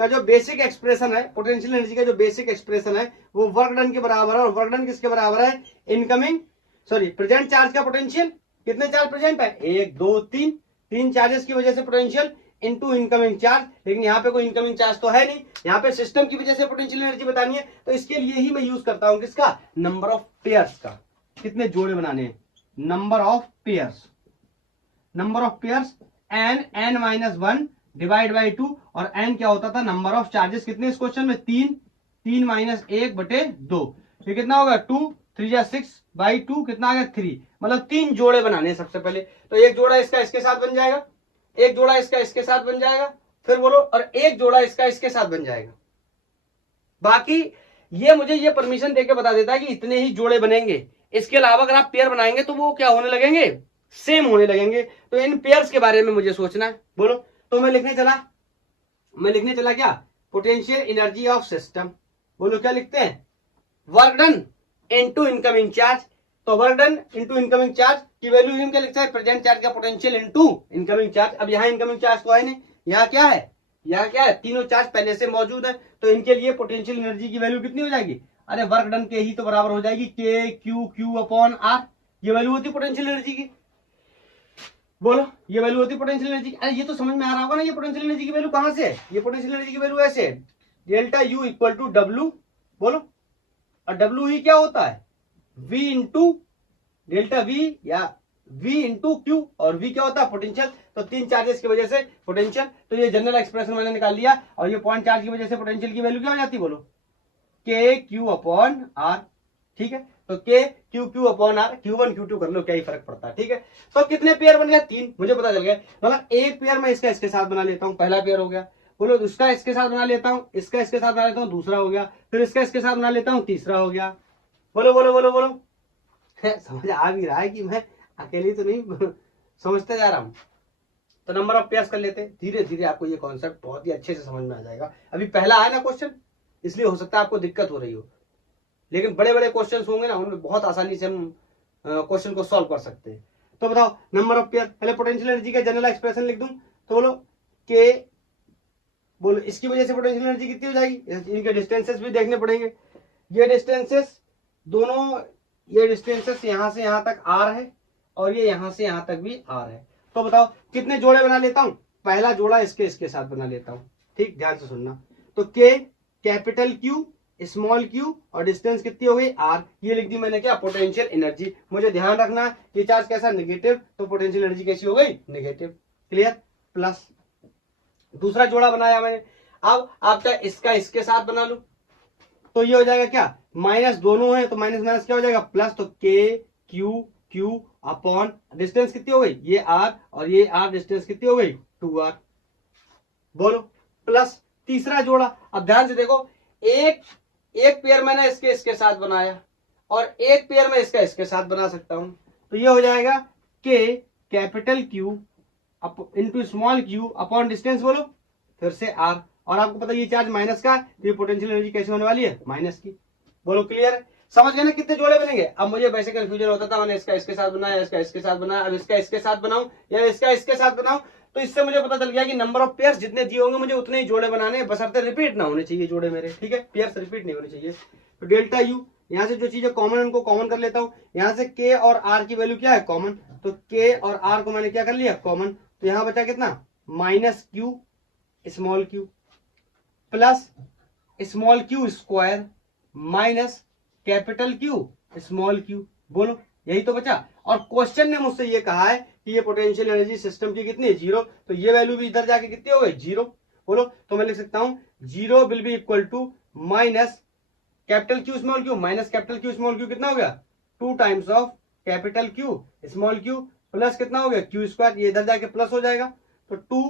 का जो बेसिक एक्सप्रेशन है, पोटेंशियल एनर्जी का जो बेसिक एक्सप्रेशन है, वो वर्क डन के बराबर है। और वर्क डन किसके बराबर है, प्रेजेंट चार्ज का पोटेंशियल, कितने चार्ज प्रेजेंट है, 1 2 3 चार्जेस की वजह से पोटेंशियल इनटू इनकमिंग चार्ज। लेकिन यहाँ पे कोई इनकमिंग चार्ज तो है नहीं, यहाँ पे सिस्टम की वजह से पोटेंशियल एनर्जी बतानी है, तो इसके लिए ही मैं यूज करता हूं किसका, नंबर ऑफ पेयर्स का। कितने जोड़े बनाने हैं, number of pairs n-1 divide by 2, और n क्या होता था, नंबर ऑफ चार्जेस कितने इस क्वेश्चन में, 3 -1/2, ये कितना होगा, 2 3 6 बाई 2 कितना आ गया, 3। मतलब 3 जोड़े बनाने हैं सबसे पहले। तो एक जोड़ा इसका इसके साथ बन जाएगा, एक जोड़ा इसका इसके साथ बन जाएगा, फिर बोलो, और एक जोड़ा इसका इसके साथ बन जाएगा। बाकी ये मुझे ये परमिशन देके बता देता है कि इतने ही जोड़े बनेंगे, इसके अलावा अगर आप पेयर बनाएंगे तो वो क्या होने लगेंगे, सेम होने लगेंगे। तो इन पेयर्स के बारे में मुझे सोचना है। बोलो, तो मैं लिखने चला क्या, पोटेंशियल एनर्जी ऑफ सिस्टम। बोलो क्या लिखते हैं, work done into incoming charge. तो work done into incoming charge की वैल्यू हम क्या लिखते हैं, प्रेजेंट चार्ज का पोटेंशियल इनटू इनकमिंग चार्ज। अब यहाँ इनकमिंग चार्ज तो है नहीं, यहाँ क्या है, तीनों चार्ज पहले से मौजूद है। तो इनके लिए पोटेंशियल एनर्जी की वैल्यू कितनी हो जाएगी, अरे वर्क डन के ही तो बराबर हो जाएगी के क्यू क्यू अपॉन आर। ये वैल्यू होती पोटेंशियल एनर्जी की। बोलो, ये वैल्यू होती पोटेंशियल एनर्जी की। अरे ये तो समझ में आ रहा होगा ना, ये पोटेंशियल एनर्जी की वैल्यू कहां से है, ये पोटेंशियल एनर्जी की वैल्यू ऐसे है, delta U equal to W. बोलो, और डब्ल्यू ही क्या होता है, v इंटू डेल्टा वी या v इंटू क्यू, और v क्या होता है, पोटेंशियल। तो तीन चार्जेस की वजह से पोटेंशियल। तो ये जनरल एक्सप्रेशन मैंने निकाल लिया, और ये पॉइंट चार्ज की वजह से पोटेंशियल की वैल्यू क्या हो जाती है, बोलो के क्यू अपॉन आर। ठीक है, तो के Q Q upon are, Q1 Q2 कर लो, क्या ही फर्क पड़ता है। ठीक है, तो कितने पेयर बन गए, तीन, मुझे पता चल गया। मतलब एक पेयर मैं इसका इसके साथ बना लेता हूं, पहला पेयर हो गया। बोलो, इसका इसके साथ बना लेता हूं, इसका इसके साथ बना लेता हूं, दूसरा हो गया। फिर इसका इसके साथ बना लेता हूं, तीसरा हो गया। बोलो बोलो बोलो बोलो, समझ आ भी रहा है कि मैं अकेली तो नहीं समझते जा रहा हूं। तो नंबर ऑफ पेयर्स कर लेते, धीरे धीरे आपको ये कॉन्सेप्ट बहुत ही अच्छे से समझ में आ जाएगा। अभी पहला है ना क्वेश्चन, इसलिए हो सकता है आपको दिक्कत हो रही हो, लेकिन बड़े बड़े क्वेश्चन होंगे ना, उनमें बहुत आसानी से हम क्वेश्चन को सॉल्व कर सकते हैं। तो बताओ नंबर ऑफ पेयर, पहले पोटेंशियल एनर्जी का जनरल एक्सप्रेशन लिख दूं, तो बोलो के, बोलो इसकी वजह से पोटेंशियल एनर्जी कितनी हो जाएगी, इनके डिस्टेंसेस भी देखने पड़ेंगे। ये डिस्टेंसेस दोनों, ये डिस्टेंसेस यहां से यहां तक आर है, और ये यहां से यहां तक भी आर है। तो बताओ कितने जोड़े बना लेता हूं, पहला जोड़ा इसके इसके साथ बना लेता हूं। ठीक, ध्यान से सुनना। तो के कैपिटल क्यू स्मॉल क्यू, और डिस्टेंस कितनी हो गई आर, ये लिख दी मैंने क्या, पोटेंशियल एनर्जी। मुझे ध्यान रखना ये चार्ज कैसा, नेगेटिव, तो पोटेंशियल एनर्जी कैसी हो गई, नेगेटिव। क्लियर, प्लस दूसरा जोड़ा बनाया मैंने। अब आप चाहे इसका इसके साथ बना लो, तो ये हो जाएगा क्या, माइनस, दोनों है तो माइनस माइनस क्या हो जाएगा, प्लस। तो के क्यू क्यू अपॉन डिस्टेंस कितनी हो गई, ये आर, और ये आर, डिस्टेंस कितनी हो गई, 2r। बोलो, प्लस तीसरा जोड़ा। अब ध्यान से देखो, एक पेयर मैंने इसके इसके साथ बनाया, और एक पेयर में इसका इसके साथ बना सकता हूं। तो ये हो जाएगा के capital Q into small Q upon distance, बोलो फिर से आर। और आपको पता है ये चार्ज माइनस का, तो ये पोटेंशियल एनर्जी कैसे होने वाली है, माइनस की। बोलो क्लियर, समझ गए ना कितने जोड़े बनेंगे। अब मुझे वैसे कंफ्यूजन होता था, मैंने इसका इसके साथ बनाया, इसका इसके साथ बनाया, अब इसका इसके साथ बनाऊं या इसका इसके साथ बनाऊं। तो इससे मुझे पता चल गया कि नंबर ऑफ पेयर्स जितने दिए होंगे मुझे उतने ही जोड़े बनाने हैं, बशर्ते रिपीट ना होने चाहिए जोड़े मेरे। ठीक है, पेयर्स रिपीट नहीं होने चाहिए। तो डेल्टा यू, यहाँ से जो चीजें कॉमन उनको कॉमन कर लेता हूँ। यहाँ से के और आर की वैल्यू क्या है, कॉमन। तो के और आर को मैंने क्या कर लिया, कॉमन। तो यहाँ बचा कितना, minus Q small q plus small Q square minus capital Q small Q. बोलो, यही तो बचा। और क्वेश्चन ने मुझसे ये कहा है कि ये पोटेंशियल एनर्जी सिस्टम की कितनी है, 0। तो ये वैल्यू भी इधर जाके कितनी हो गई, 0। बोलो, तो मैं लिख सकता हूं 0 will be equal to minus capital Q small q minus capital Q small q, कितना हो गया, 2 times of capital Q small q plus कितना हो गया, क्यू स्क्वायर, ये इधर जाके प्लस हो जाएगा। तो 2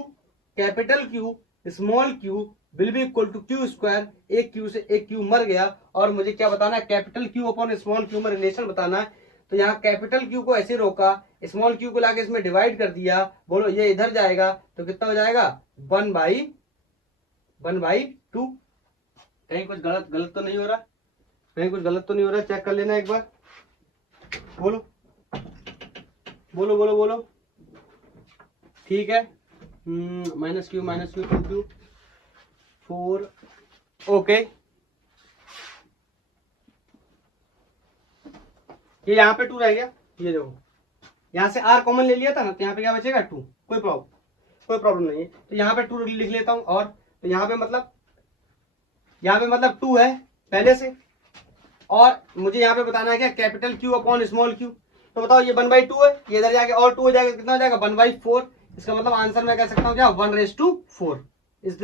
capital Q small Q will be equal to Q square, एक क्यू से एक क्यू मर गया। और मुझे क्या बताना है, capital Q upon small Q में रिलेशन बताना है। तो यहाँ कैपिटल क्यू को ऐसे रोका, स्मॉल क्यू को लाके इसमें डिवाइड कर दिया। बोलो, ये इधर जाएगा तो कितना हो जाएगा, 1/2। कहीं कुछ गलत तो नहीं हो रहा, कहीं कुछ गलत तो नहीं हो रहा, चेक कर लेना एक बार। बोलो बोलो बोलो बोलो, ठीक है। Minus Q 2 4, okay. ये यहाँ पे 2 रह गया, ये देखो यहाँ से r कॉमन ले लिया था ना, तो यहाँ पे क्या बचेगा, 2। कोई प्रॉब्लम नहीं है। तो यहाँ पे 2 लिख लेता हूँ। और तो यहाँ पे मतलब 2 है पहले से, और मुझे यहाँ पे बताना है क्या, capital Q upon small Q. तो बताओ, ये 1/2 है, ये इधर जाके और 2 हो जाएगा, कितना हो जाएगा, 1/4। इसका मतलब आंसर मैं कह सकता हूँ क्या, 1/4। Is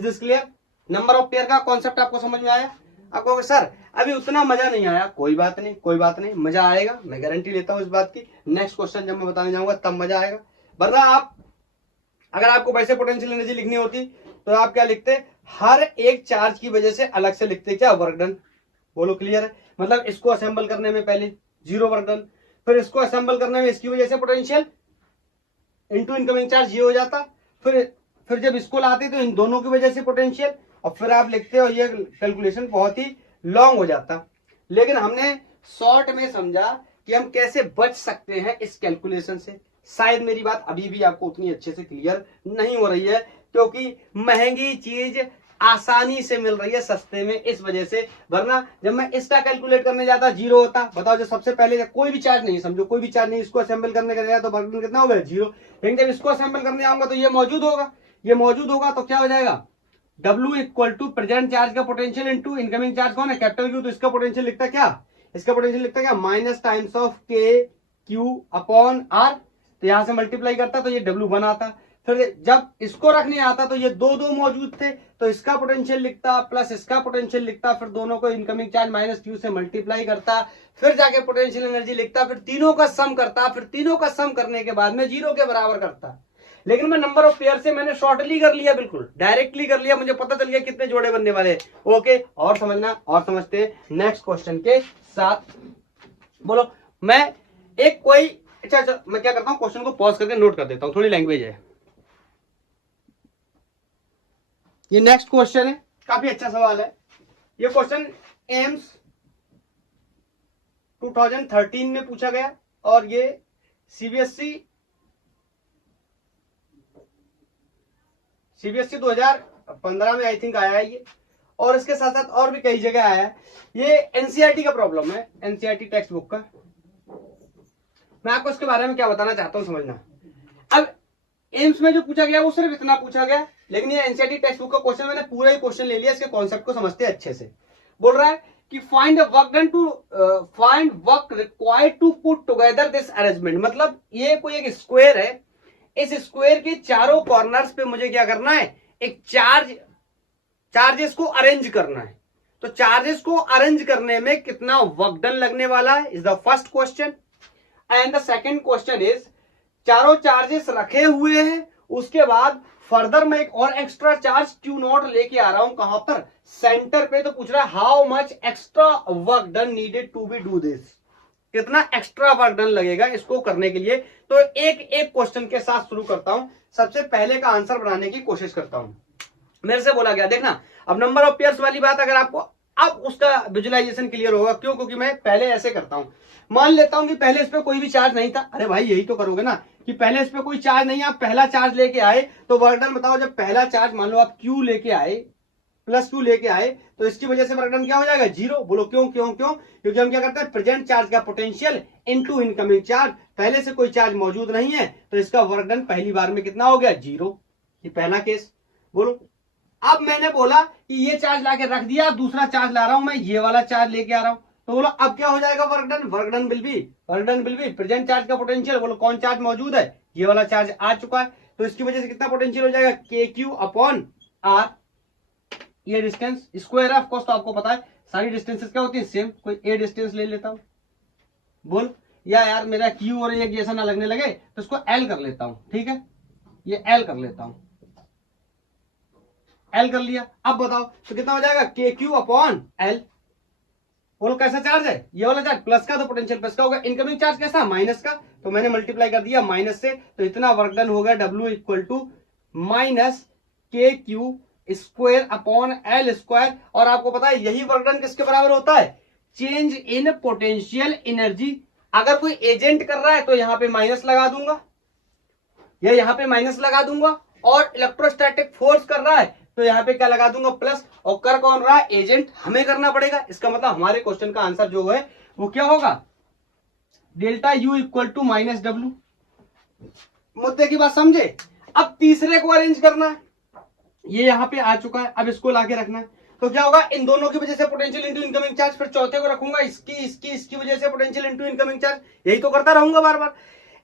this clear. Number of pair का कॉन्सेप्ट आपको समझ में आया। आपको सर अभी उतना मजा नहीं आया, कोई बात नहीं, मजा आएगा, मैं गारंटी लेता हूँ इस बात की। नेक्स्ट क्वेश्चन जब मैं बताने जाऊंगा तब मजा आएगा। वरना आप, अगर आपको वैसे पोटेंशियल एनर्जी लिखनी होती तो आप क्या लिखते, हर एक चार्ज की वजह से अलग से लिखते क्या, वर्क डन। बोलो क्लियर है। मतलब इसको असेंबल करने में पहले जीरो वर्क डन, फिर इसको असेंबल करने में इसकी वजह से पोटेंशियल इनटू इनकमिंग चार्ज ये हो जाता, फिर जब इसको लाते तो इन दोनों की वजह से पोटेंशियल, और फिर आप लिखते हो, ये कैलकुलेशन बहुत ही लॉन्ग हो जाता। लेकिन हमने शॉर्ट में समझा कि हम कैसे बच सकते हैं इस कैलकुलेशन से। शायद मेरी बात अभी भी आपको उतनी अच्छे से क्लियर नहीं हो रही है, क्योंकि महंगी चीज आसानी से मिल रही है सस्ते में, इस वजह से। वरना जब मैं इसका कैलकुलेट करने जाता जीरो होता। बताओ, जो सबसे पहले कोई भी चार्ज नहीं, समझो कोई भी चार्ज नहीं, इसको असेंबल करने का तो वर्क डन कितना होगा, जीरो। लेकिन जब इसको असेंबल करने आऊंगा तो ये मौजूद होगा, ये मौजूद होगा, तो क्या हो जाएगा, W equal to present charge का पोटेंशियल इनटू इनकमिंग चार्ज कौन है, कैपिटल क्यू। तो इसका पोटेंशियल लिखता क्या, इसका पोटेंशियल लिखता क्या, माइनस टाइम्स ऑफ के क्यू अपॉन आर। तो यहां से मल्टीप्लाई करता तो ये W1 आता। फिर जब इसको रखने आता तो ये दो मौजूद थे, तो इसका पोटेंशियल लिखता प्लस इसका पोटेंशियल लिखता, फिर दोनों को इनकमिंग चार्ज माइनस क्यू से मल्टीप्लाई करता, फिर जाके पोटेंशियल एनर्जी लिखता, फिर तीनों का सम करता, फिर तीनों का सम करने के बाद में जीरो के बराबर करता। लेकिन मैं नंबर ऑफ पेयर से मैंने शॉर्टली कर लिया, बिल्कुल डायरेक्टली कर लिया, मुझे पता चल गया कितने जोड़े बनने वाले। ओके, और समझना, और समझते हैं नेक्स्ट क्वेश्चन के साथ। बोलो, मैं एक कोई, अच्छा मैं क्या करता हूं, क्वेश्चन को पॉज करके नोट कर देता हूं, थोड़ी लैंग्वेज है। ये नेक्स्ट क्वेश्चन है, काफी अच्छा सवाल है। ये क्वेश्चन एम्स 2013 में पूछा गया, और ये सीबीएसई 2015 में आई थिंक आया है ये, और इसके साथ साथ और भी कई जगह आया है। ये एनसीईआरटी का प्रॉब्लम है, एनसीईआरटी टेक्स्ट बुक का। मैं आपको इसके बारे में क्या बताना चाहता हूं, समझना। अब एम्स में जो पूछा गया वो सिर्फ इतना पूछा गया, लेकिन ये एनसीईआरटी टेक्स्ट बुक का क्वेश्चन मैंने पूरा ही क्वेश्चन ले लिया, इसके कॉन्सेप्ट को समझते हैं अच्छे से। बोल रहा है कि find work done to find work required to put together this arrangement. मतलब ये कोई एक स्क्वायर है, इस स्क्वायर के चारों कॉर्नर्स पे मुझे क्या करना है, एक चार्जेस को अरेंज करना है। तो चार्जेस को अरेंज करने में कितना वर्क डन लगने वाला है, is the first question. And the second question is, चारों चार्जेस रखे हुए हैं, उसके बाद फर्दर मैं एक और एक्स्ट्रा चार्ज Q0 लेके आ रहा हूं, कहां पर, सेंटर पे। तो पूछ रहा है how much extra work done needed to be do this, कितना एक्स्ट्रा वर्क डन लगेगा इसको करने के लिए। तो एक एक क्वेश्चन के साथ शुरू करता हूं, सबसे पहले का आंसर बनाने की कोशिश करता हूं। मेरे से बोला गया, देखना अब नंबर ऑफ पेयर्स वाली बात, अगर आपको अब उसका विजुअलाइजेशन क्लियर होगा। क्यों, क्योंकि मैं पहले ऐसे करता हूं, मान लेता हूं कि पहले इस पे कोई भी चार्ज नहीं था। अरे भाई यही तो करोगे ना, कि पहले इस पे कोई चार्ज नहीं, आप पहला चार्ज लेके आए, तो वर्क डन बताओ। जब पहला चार्ज मान लो आप Q लेके आए, प्लस Q लेके आए, तो इसकी वजह से वर्क डन क्या हो जाएगा, जीरो। बोलो क्यों क्यों क्यों, क्योंकि हम क्या करते हैं, प्रेजेंट चार्ज का पोटेंशियल इनटू इनकमिंग चार्ज। पहले से कोई चार्ज मौजूद नहीं है, तो इसका वर्क डन पहली बार में कितना हो गया, जीरो। ये पहला केस। बोलो, अब मैंने बोला कि ये चार्ज लाके रख दिया, दूसरा चार्ज ला रहा हूं मैं, ये वाला चार्ज लेके आ रहा हूं, तो बोलो अब क्या हो जाएगा, work done. Work done will be present charge का पोटेंशियल। बोलो कौन चार्ज मौजूद है, ये वाला चार्ज आ चुका है, तो इसकी वजह से कितना पोटेंशियल हो जाएगा, के क्यू अपॉन आर। ये डिस्टेंस स्क्वायर ऑफ कोर्स, तो आपको पता है सारी डिस्टेंसेस क्या होती है, सेम। कोई ए डिस्टेंस ले लेता हूं, बोल, या यार मेरा क्यू और एक जैसा ना लगने लगे तो इसको एल कर लेता हूं, ठीक है, ये एल कर लेता हूं, एल कर लिया। अब बताओ तो कितना हो जाएगा, के क्यू अपॉन एल। बोलो कैसा चार्ज है, ये वाला चार्ज प्लस का, तो पोटेंशियल प्लस का होगा। इनकमिंग चार्ज कैसा, माइनस का, तो मैंने मल्टीप्लाई कर दिया माइनस से, तो इतना वर्क डन होगा W इक्वल टू माइनस के Q square upon L square. और आपको पता है यही वर्क डन किसके बराबर होता है, चेंज इन पोटेंशियल एनर्जी। अगर कोई एजेंट कर रहा है तो यहां पे माइनस लगा दूंगा, या यहां पे माइनस लगा दूंगा, और इलेक्ट्रोस्टैटिक फोर्स कर रहा है तो यहां पे क्या लगा दूंगा, प्लस। और कर कौन रहा है, एजेंट, हमें करना पड़ेगा। इसका मतलब हमारे क्वेश्चन का आंसर जो है वो क्या होगा, delta U equal to minus W। मुद्दे की बात समझे। अब तीसरे को अरेंज करना है, ये यहां पे आ चुका है, अब इसको लाके रखना है, तो क्या होगा, इन दोनों की वजह से पोटेंशियल इंटू इनकमिंग चार्ज। फिर चौथे को रखूंगा, इसकी वजह से पोटेंशियल इंटू इनकमिंग चार्ज। यही तो करता रहूंगा बार बार।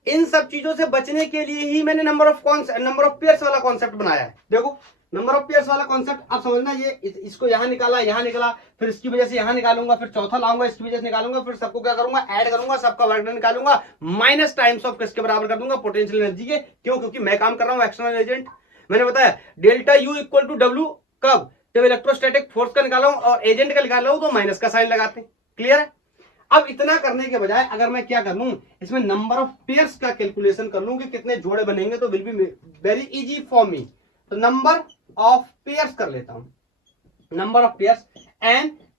इन सब चीजों से बचने के लिए ही मैंने नंबर ऑफ पेयर्स वाला कॉन्सेप्ट बनाया है। देखो नंबर ऑफ पेयर्स वाला कॉन्सेप्ट आप समझना, ये इसको यहां निकाला, यहां निकाला, फिर इसकी वजह से यहां निकालूंगा, फिर चौथा लाऊंगा, इसकी वजह से निकालूंगा, फिर सबको क्या करूंगा, ऐड करूंगा, सबका वर्क डन निकालूंगा, माइनस टाइम्स ऑफ किसके बराबर कर दूंगा, पोटेंशियल एनर्जी के। क्यों, क्योंकि मैं काम कर रहा हूं एक्सटर्नल एजेंट। मैंने बताया delta U equal to W कब, जब इलेक्ट्रोस्टैटिक फोर्स का निकाला हूं और एजेंट का निकाला हूं, तो माइनस का साइन लगाते हैं। क्लियर है? अब इतना करने के बजाय अगर मैं क्या कर लूं, इसमें नंबर ऑफ पेयर्स का कैलकुलेशन कर लूं कि कितने जोड़े बनेंगे, तो will be very easy for me. तो नंबर ऑफ पेयर्स कर लेता हूं, number of pairs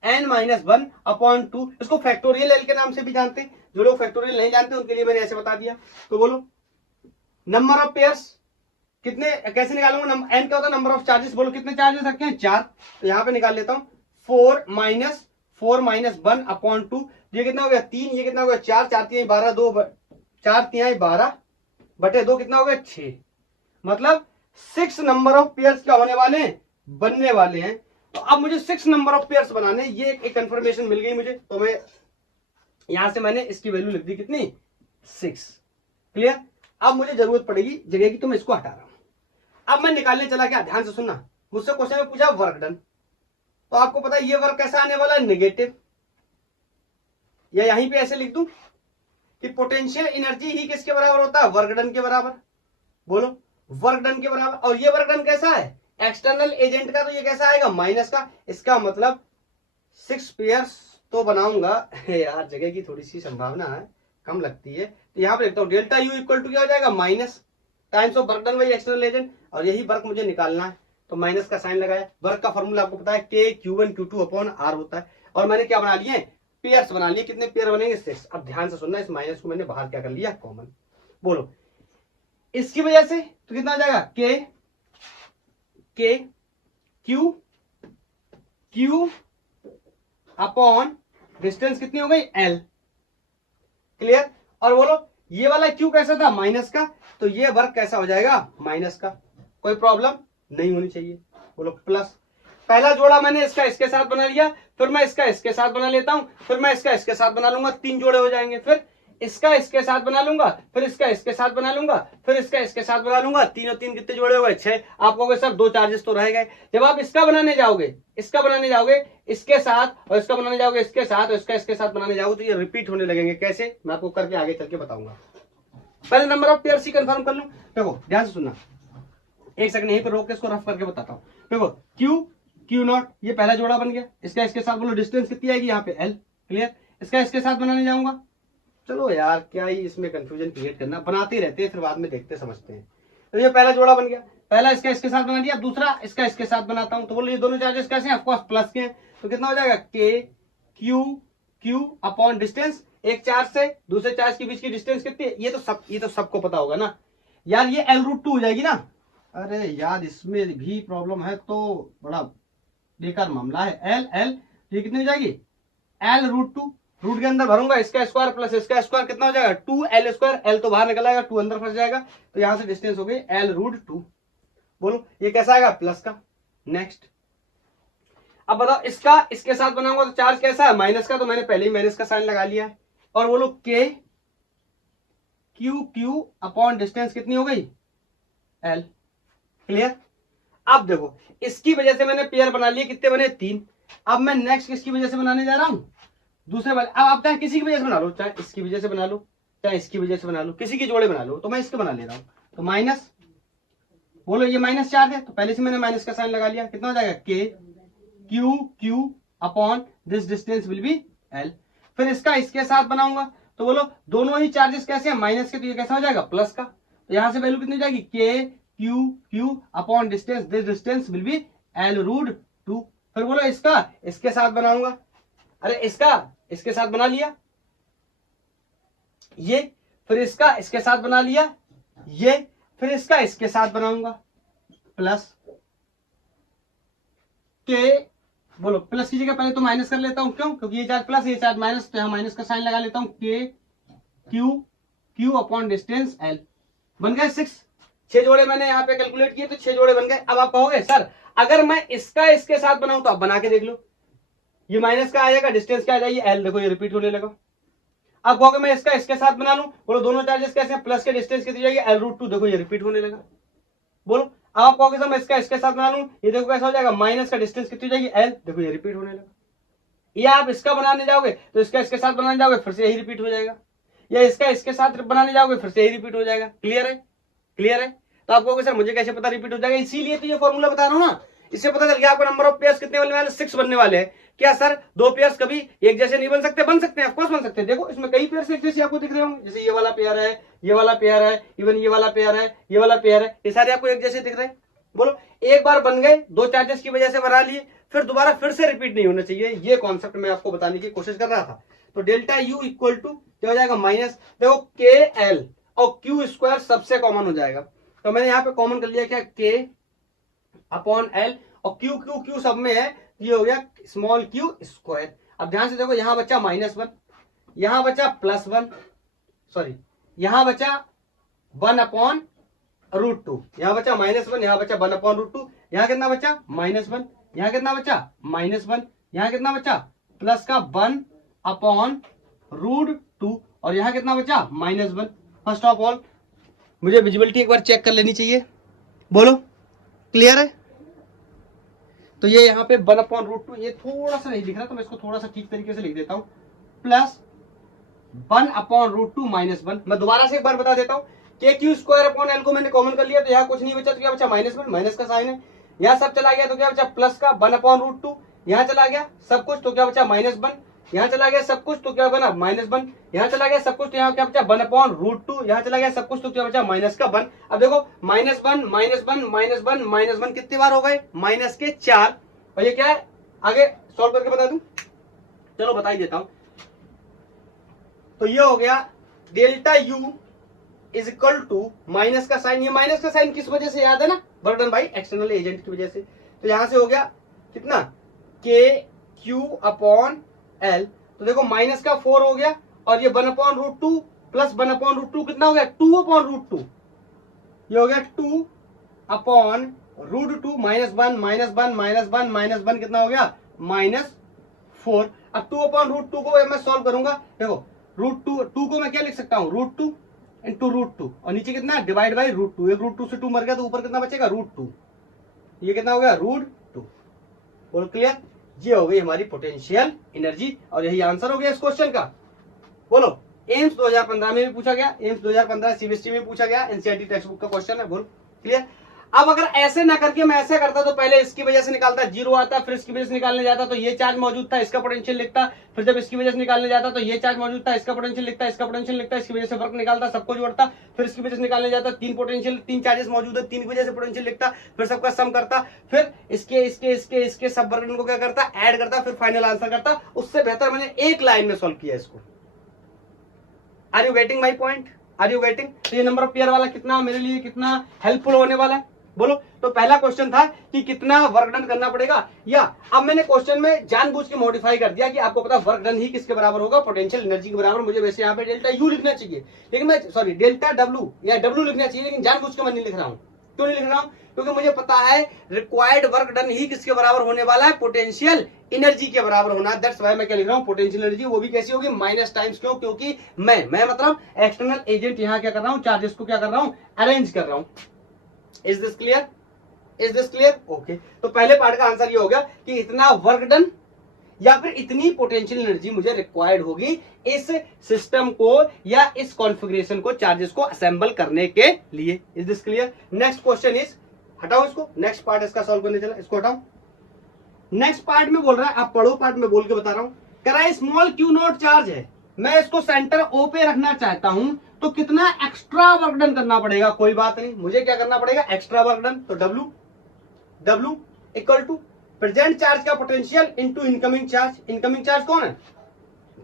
n minus 1 upon 2। इसको फैक्टोरियल एल के नाम से भी जानते हैं, जो लोग फैक्टोरियल नहीं जानते उनके लिए मैंने ऐसे बता दिया। तो बोलो नंबर ऑफ पेयर्स कितने, कैसे निकालूंगा? n क्या होता है? Number of charges. बोलो कितने चार्जेस रखे हैं? 4। तो यहां पे निकाल लेता हूं 4 माइनस 1 अपॉन 2। ये कितना हो गया? 3। ये कितना हो गया? 4। 4 3 12, 2 4 3 12 बटे 2 कितना हो गया? 6। मतलब 6 नंबर ऑफ पेयर्स क्या होने वाले हैं? बनने वाले हैं। तो अब मुझे 6 नंबर ऑफ पेयर्स बनाने, ये एक कंफर्मेशन मिल गई मुझे। तो मैं यहां से मैंने इसकी वैल्यू लिख दी कितनी? 6। क्लियर? अब मुझे जरूरत पड़ेगी जगह की, तो मैं इसको हटा रहा हूं। अब मैं निकालने चला क्या? ध्यान से सुनना। मुझसे क्वेश्चन में पूछा वर्क डन, तो आपको पता है ये वर्क कैसा आने वाला है? नेगेटिव। या यहीं पे ऐसे लिख दूं कि पोटेंशियल एनर्जी ही किसके बराबर होता है? वर्क डन के बराबर। बोलो वर्क डन के बराबर। और ये वर्क डन कैसा है? एक्सटर्नल एजेंट का, तो ये कैसा आएगा? माइनस का। इसका मतलब 6 पेयर्स तो बनाऊंगा यार, जगह की थोड़ी सी संभावना है, कम लगती है। तो यहां पर लिखता हूं डेल्टा यू इक्वल टू क्या हो जाएगा? Minus times of work done by external agent. और यही वर्क मुझे निकालना है, तो माइनस का साइन लगाया। वर्क का फॉर्मूला आपको पता है के Q1 Q2 अपॉन R होता है। और मैंने क्या बना लिए? पेयर्स बना लिए। कितने पेयर बनेंगे? 6। अब ध्यान से सुनना, इस माइनस को मैंने बाहर क्या कर लिया? कॉमन। बोलो इसकी वजह से तो कितना हो जाएगा? के क्यू अपॉन डिस्टेंस कितनी हो गई? L। क्लियर? और बोलो ये वाला क्यू कैसा था? माइनस का। तो ये वर्क कैसा हो जाएगा? माइनस का। कोई प्रॉब्लम नहीं होनी चाहिए। बोलो प्लस। पहला जोड़ा मैंने इसका इसके साथ बना लिया, फिर मैं इसका इसके साथ बना लेता हूं, फिर मैं इसका इसके साथ बना लूंगा, 3 जोड़े हो जाएंगे। फिर इसका इसके साथ बना लूंगा, फिर इसका इसके साथ बना लूंगा, फिर इसका इसके साथ बना लूंगा। 3 और 3 कितने जोड़े हो गए? 6। आप कहोगे सर 2 चार्जेस तो रह गए। जब आप इसका बनाने जाओगे, इसका बनाने जाओगे इसके साथ, और इसका बनाने जाओगे इसके साथ, और इसका इसके साथ बनाने जाओगे, तो ये रिपीट होने लगेंगे। कैसे? मैं आपको करके आगे चल के बताऊंगा। पहले number of pairs he confirm कर लूं। देखो ध्यान से सुनना, एक सेकंड यहीं पर रोक के इसको रफ करके बताता हूं। देखो क्यू नॉट, ये पहला जोड़ा बन गया। इसका इसके साथ बोलो डिस्टेंस कितनी आएगी? यहाँ पे L। क्लियर? इसका इसके साथ बनाने जाऊंगा। चलो यार क्या ही इसमें कंफ्यूजन क्रिएट करना, बनाते रहते हैं फिर बाद में देखते समझते हैं। तो ये पहला जोड़ा बन गया। पहला इसका इसके साथ बना दिया, दूसरा इसका इसके साथ बनाता हूं। तो बोलो ये दोनों चार्जेस कैसे हैं? ऑफकोर्स प्लस के हैं। तो कितना हो जाएगा? के क्यू अपॉन डिस्टेंस। एक चार्ज से दूसरे चार्ज के बीच की डिस्टेंस कितनी है? ये तो सबको पता होगा ना यार। ये L√2 हो जाएगी ना। अरे यार इसमें भी प्रॉब्लम है, तो बड़ा बेकार मामला है। L ये कितनी हो जाएगी? L√2। रूट के अंदर भरूंगा इसका स्क्वायर प्लस इसका स्क्वायर, कितना हो जाएगा? 2L²। L तो बाहर निकल आएगा, 2 अंदर फंस जाएगा। तो यहां से डिस्टेंस हो गई L√2। बोलो ये कैसा आएगा? प्लस का। नेक्स्ट अब बताओ इसका इसके साथ बनाऊंगा तो चार्ज कैसा है? माइनस का। तो मैंने पहले ही माइनस का साइन लगा लिया है। और बोलो के क्यू अपॉन डिस्टेंस कितनी हो गई? L। क्लियर? अब देखो इसकी वजह से मैंने पेयर बना लिए, कितने बने? 3। अब मैं नेक्स्ट किसकी वजह से बनाने जा रहा हूं? दूसरे वाले। अब आप चाहे किसी की वजह से बना लो, चाहे इसकी वजह से बना लो, चाहे इसकी वजह से बना लो, किसी की जोड़े बना लो। तो मैं इसके बना ले रहा हूं। तो माइनस, बोलो ये माइनस चार्ज है, तो पहले से मैंने माइनस का साइन लगा लिया। कितना हो जाएगा? के Q upon this distance will be L। फिर इसका इसके साथ बनाऊंगा, तो बोलो दोनों ही चार्जेस कैसे हैं? माइनस के। तो ये कैसा हो जाएगा? प्लस का। तो यहां से वैल्यू कितनी हो जाएगी? के Q upon distance, this distance will be L√2। फिर बोलो इसका इसके साथ बनाऊंगा। अरे इसका इसके साथ बना लिया ये, फिर इसका इसके साथ बना लिया ये, फिर इसका इसके साथ बनाऊंगा प्लस के। बोलो प्लस की जगह पहले तो माइनस कर लेता हूं। क्यों? क्योंकि ये चार्ज प्लस ये चार्ज माइनस, तो यहां माइनस का साइन लगा लेता हूं। के क्यू अपॉन डिस्टेंस L। बन गए 6। 6 जोड़े मैंने यहाँ पे कैलकुलेट किए, तो 6 जोड़े बन गए। अब आप कहोगे सर अगर मैं इसका इसके साथ बनाऊं, तो आप बना के देख लो। ये माइनस का आ जाएगा, डिस्टेंस क्या आ जाएगी? L। देखो ये रिपीट होने लगा। अब कहोगे मैं इसका इसके साथ बना लूं, बोलो दोनों चार्जेस कैसे हैं? प्लस के डिस्टेंस कितनी जाएगी? L√2। देखो ये रिपीट होने लगा। बोलो अब आप कहोगे सर मैं इसका इसके साथ बना लूं, ये देखो कैसा हो जाएगा? माइनस का डिस्टेंस कितनी जाएगी? L। देखो ये रिपीट होने लगा। या आप इसका बनाने जाओगे तो इसका इसके साथ बनाने जाओगे, फिर से यही रिपीट हो जाएगा। या इसका इसके साथ बनाने जाओगे, फिर से यही रिपीट हो जाएगा। क्लियर है? क्लियर है? तो आप कहोगे सर मुझे कैसे पता रिपीट हो जाएगा? इसीलिए तो ये फॉर्मूला बता रहा हूं ना। इससे पता चल गया आपको नंबर ऑफ पेयर्स कितने बनने वाले, 6 बनने वाले हैं। क्या सर 2 पेयर्स कभी एक जैसे नहीं बन सकते? बन सकते हैं, ऑफकोर्स बन सकते हैं। देखो इसमें कई पेयर्स एक जैसे आपको दिख रहे होंगे, जैसे ये वाला पेयर है, ये वाला पेयर है, इवन ये वाला पेयर है, ये वाला पेयर है, ये सारे आपको एक जैसे दिख रहे हैं। बोलो एक बार बन गए, 2 चार्जेस की वजह से बना लिए, फिर दोबारा फिर से रिपीट नहीं होना चाहिए। ये कॉन्सेप्ट मैं आपको बताने की कोशिश कर रहा था। तो डेल्टा यू इक्वल टू क्या हो जाएगा, माइनस, देखो के एल और क्यू स्क्वायर सबसे कॉमन हो जाएगा। तो मैंने यहाँ पे कॉमन कर लिया क्या, के अपॉन एल, और क्यू क्यू क्यू सब में है, ये हो गया स्मॉल क्यू स्क्वायर। अब ध्यान से देखो, यहां बचा -1, यहां बचा +1, सॉरी यहां बचा 1/√2, यहां बचा -1, यहां बचा 1/√2, यहां कितना बचा -1, यहां कितना बचा -1, यहां कितना बचा प्लस का 1/√2, और यहां कितना बचा -1। फर्स्ट ऑफ ऑल मुझे विजिबिलिटी एक बार चेक कर लेनी चाहिए, बोलो क्लियर है? तो ये यहाँ पे 1/√2, ये थोड़ा सा नहीं दिख रहा तो मैं इसको थोड़ा सा ठीक तरीके से लिख देता हूं, प्लस 1/√2 -1। मैं दोबारा से एक बार बता देता हूं, के क्यू स्क्वायर अपॉन एल को मैंने कॉमन कर लिया, तो यहाँ कुछ नहीं बचा, तो क्या बचा -1, माइनस का साइन है, यहाँ सब चला गया तो क्या बचा प्लस का 1/√2, यहाँ चला गया सब कुछ तो क्या बचा -1, यहाँ चला गया सब कुछ तो क्या बना -1, यहाँ चला गया सब कुछ तो यहाँ क्या बचा 1/√2, यहाँ चला गया सब कुछ तो क्या बचा -1। अब देखो -1 -1 कितनी बार हो गए, -4, और ये क्या है आगे सॉल्व करके बता दूं, चलो बता ही देता हूं। तो ये हो गया delta U is equal to minus का साइन, ये माइनस का साइन किस वजह से याद है ना, work done by external agent की वजह से। तो यहां से हो गया कितना, के क्यू अपॉन एल, तो देखो माइनस का 4 हो गया, और ये 1/√2 प्लस 1/√2 कितना हो गया 2/√2, ये हो गया 2/√2 -1 कितना हो गया -4। अब 2/√2 को मैं सॉल्व करूंगा, देखो √2 को मैं क्या लिख सकता हूं, √2 इंटू √2, और नीचे कितना डिवाइड बाई √2, एक √2 से 2 मर गया तो ऊपर कितना बचेगा √2, ये कितना हो गया √2। बोल क्लियर? ये हो गई हमारी पोटेंशियल एनर्जी, और यही आंसर हो गया इस क्वेश्चन का। बोलो एम्स 2015 में भी पूछा गया, एम्स 2015 सीबीएसई में पूछा गया, एनसीईआरटी टेक्स्ट बुक का क्वेश्चन है। बोल क्लियर? अब अगर ऐसे ना करके मैं ऐसे करता तो पहले इसकी वजह से निकालता, 0 आता, फिर इसकी वजह से निकालने जाता तो ये चार्ज मौजूद था, इसका पोटेंशियल लिखता, फिर जब इसकी वजह से निकालने जाता तो ये चार्ज मौजूद था, इसका पोटेंशियल लिखता, इसका पोटेंशियल लिखता, इसकी वजह से वर्क निकालता, सबको जोड़ता, फिर इसकी वजह से निकालने जाता, 3 पोटेंशियल 3 चार्जेस मौजूद है, 3 की वजह से पोटेंशियल लिखता, फिर सबका सम करता, फिर इसके सब वर्गन को क्या करता, ऐड करता, फिर फाइनल आंसर करता। उससे बेहतर मैंने एक लाइन में सॉल्व किया इसको। Are you getting my point? Are you getting? तो ये नंबर ऑफ पेयर वाला कितना मेरे लिए कितना हेल्पफुल होने वाला है, बोलो। तो पहला क्वेश्चन था कि कितना वर्क डन करना पड़ेगा, या अब मैंने क्वेश्चन में जानबूझ के मॉडिफाई कर दिया कि आपको पता वर्क डन ही किसके बराबर होगा, पोटेंशियल एनर्जी के बराबर। मुझे वैसे यहाँ पे डेल्टा यू लिखना चाहिए, लेकिन मैं सॉरी डेल्टा डब्ल्यू या डब्ल्यू लिखना चाहिए, लेकिन जानबूझ के मैं नहीं लिख रहा हूँ। क्यों नहीं लिख रहा हूँ? क्योंकि मुझे पता है रिक्वायर्ड वर्क डन ही किसके बराबर होने वाला है, पोटेंशियल एनर्जी के बराबर होना। दैट्स व्हाई मैं क्या लिख रहा हूँ, पोटेंशियल एनर्जी, वो भी कैसी होगी माइनस टाइम्स। क्यों? क्योंकि मैं मतलब एक्सटर्नल एजेंट यहाँ क्या कर रहा हूँ, चार्जेस को क्या कर रहा हूँ, अरेंज कर रहा हूँ। Is this clear? Is this clear? Okay. तो पहले पार्ट का आंसर ये हो गया कि इतना वर्क डन या फिर इतनी पोटेंशियल एनर्जी मुझे रिक्वायर्ड होगी इस सिस्टम को या इस कॉन्फ़िगरेशन को, चार्जेस को असेंबल करने के लिए। Is this clear? Next question is, हटाओ इसको, नेक्स्ट पार्ट इसका सॉल्व करने चला, इसको हटाओ। नेक्स्ट पार्ट में बोल रहा है, आप पढ़ो पार्ट में बोल के बता रहा हूं। कह रहा है स्मॉल क्यू नॉट चार्ज है, मैं इसको सेंटर ओ पे रखना चाहता हूं, तो कितना एक्स्ट्रा वर्क डन करना पड़ेगा? कोई बात नहीं, मुझे क्या करना पड़ेगा, एक्स्ट्रा वर्क डन। तो W equal to present charge का potential into incoming charge. Incoming charge कौन है,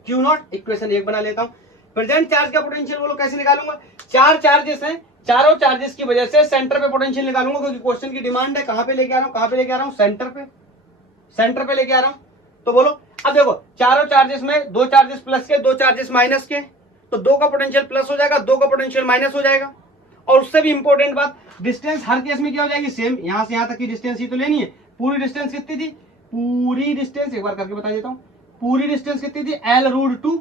क्यू नॉट। इक्वेशन 1 बना लेता हूं। प्रेजेंट चार्ज का पोटेंशियल बोलो कैसे निकालूंगा, 4 चार्जेस हैं, चारों चार्जेस की वजह से सेंटर पे पोटेंशियल निकालूंगा, क्योंकि क्वेश्चन की डिमांड है। कहां पे लेके आ रहा हूं, कहां पे लेके आ रहा हूं, सेंटर पे, सेंटर पे लेके आ रहा हूं। तो बोलो अब देखो, चारों चार्जेस में 2 चार्जेस प्लस के, 2 चार्जेस माइनस के, तो 2 का पोटेंशियल प्लस हो जाएगा, 2 का पोटेंशियल माइनस हो जाएगा। और उससे भी इंपॉर्टेंट बात, डिस्टेंस हर केस में क्या हो जाएगी, सेम। यहां से यहां तक की डिस्टेंस ही तो लेनी है। पूरी डिस्टेंस कितनी थी, पूरी डिस्टेंस एक बार करके बता देता हूं, पूरी डिस्टेंस कितनी थी, L√2।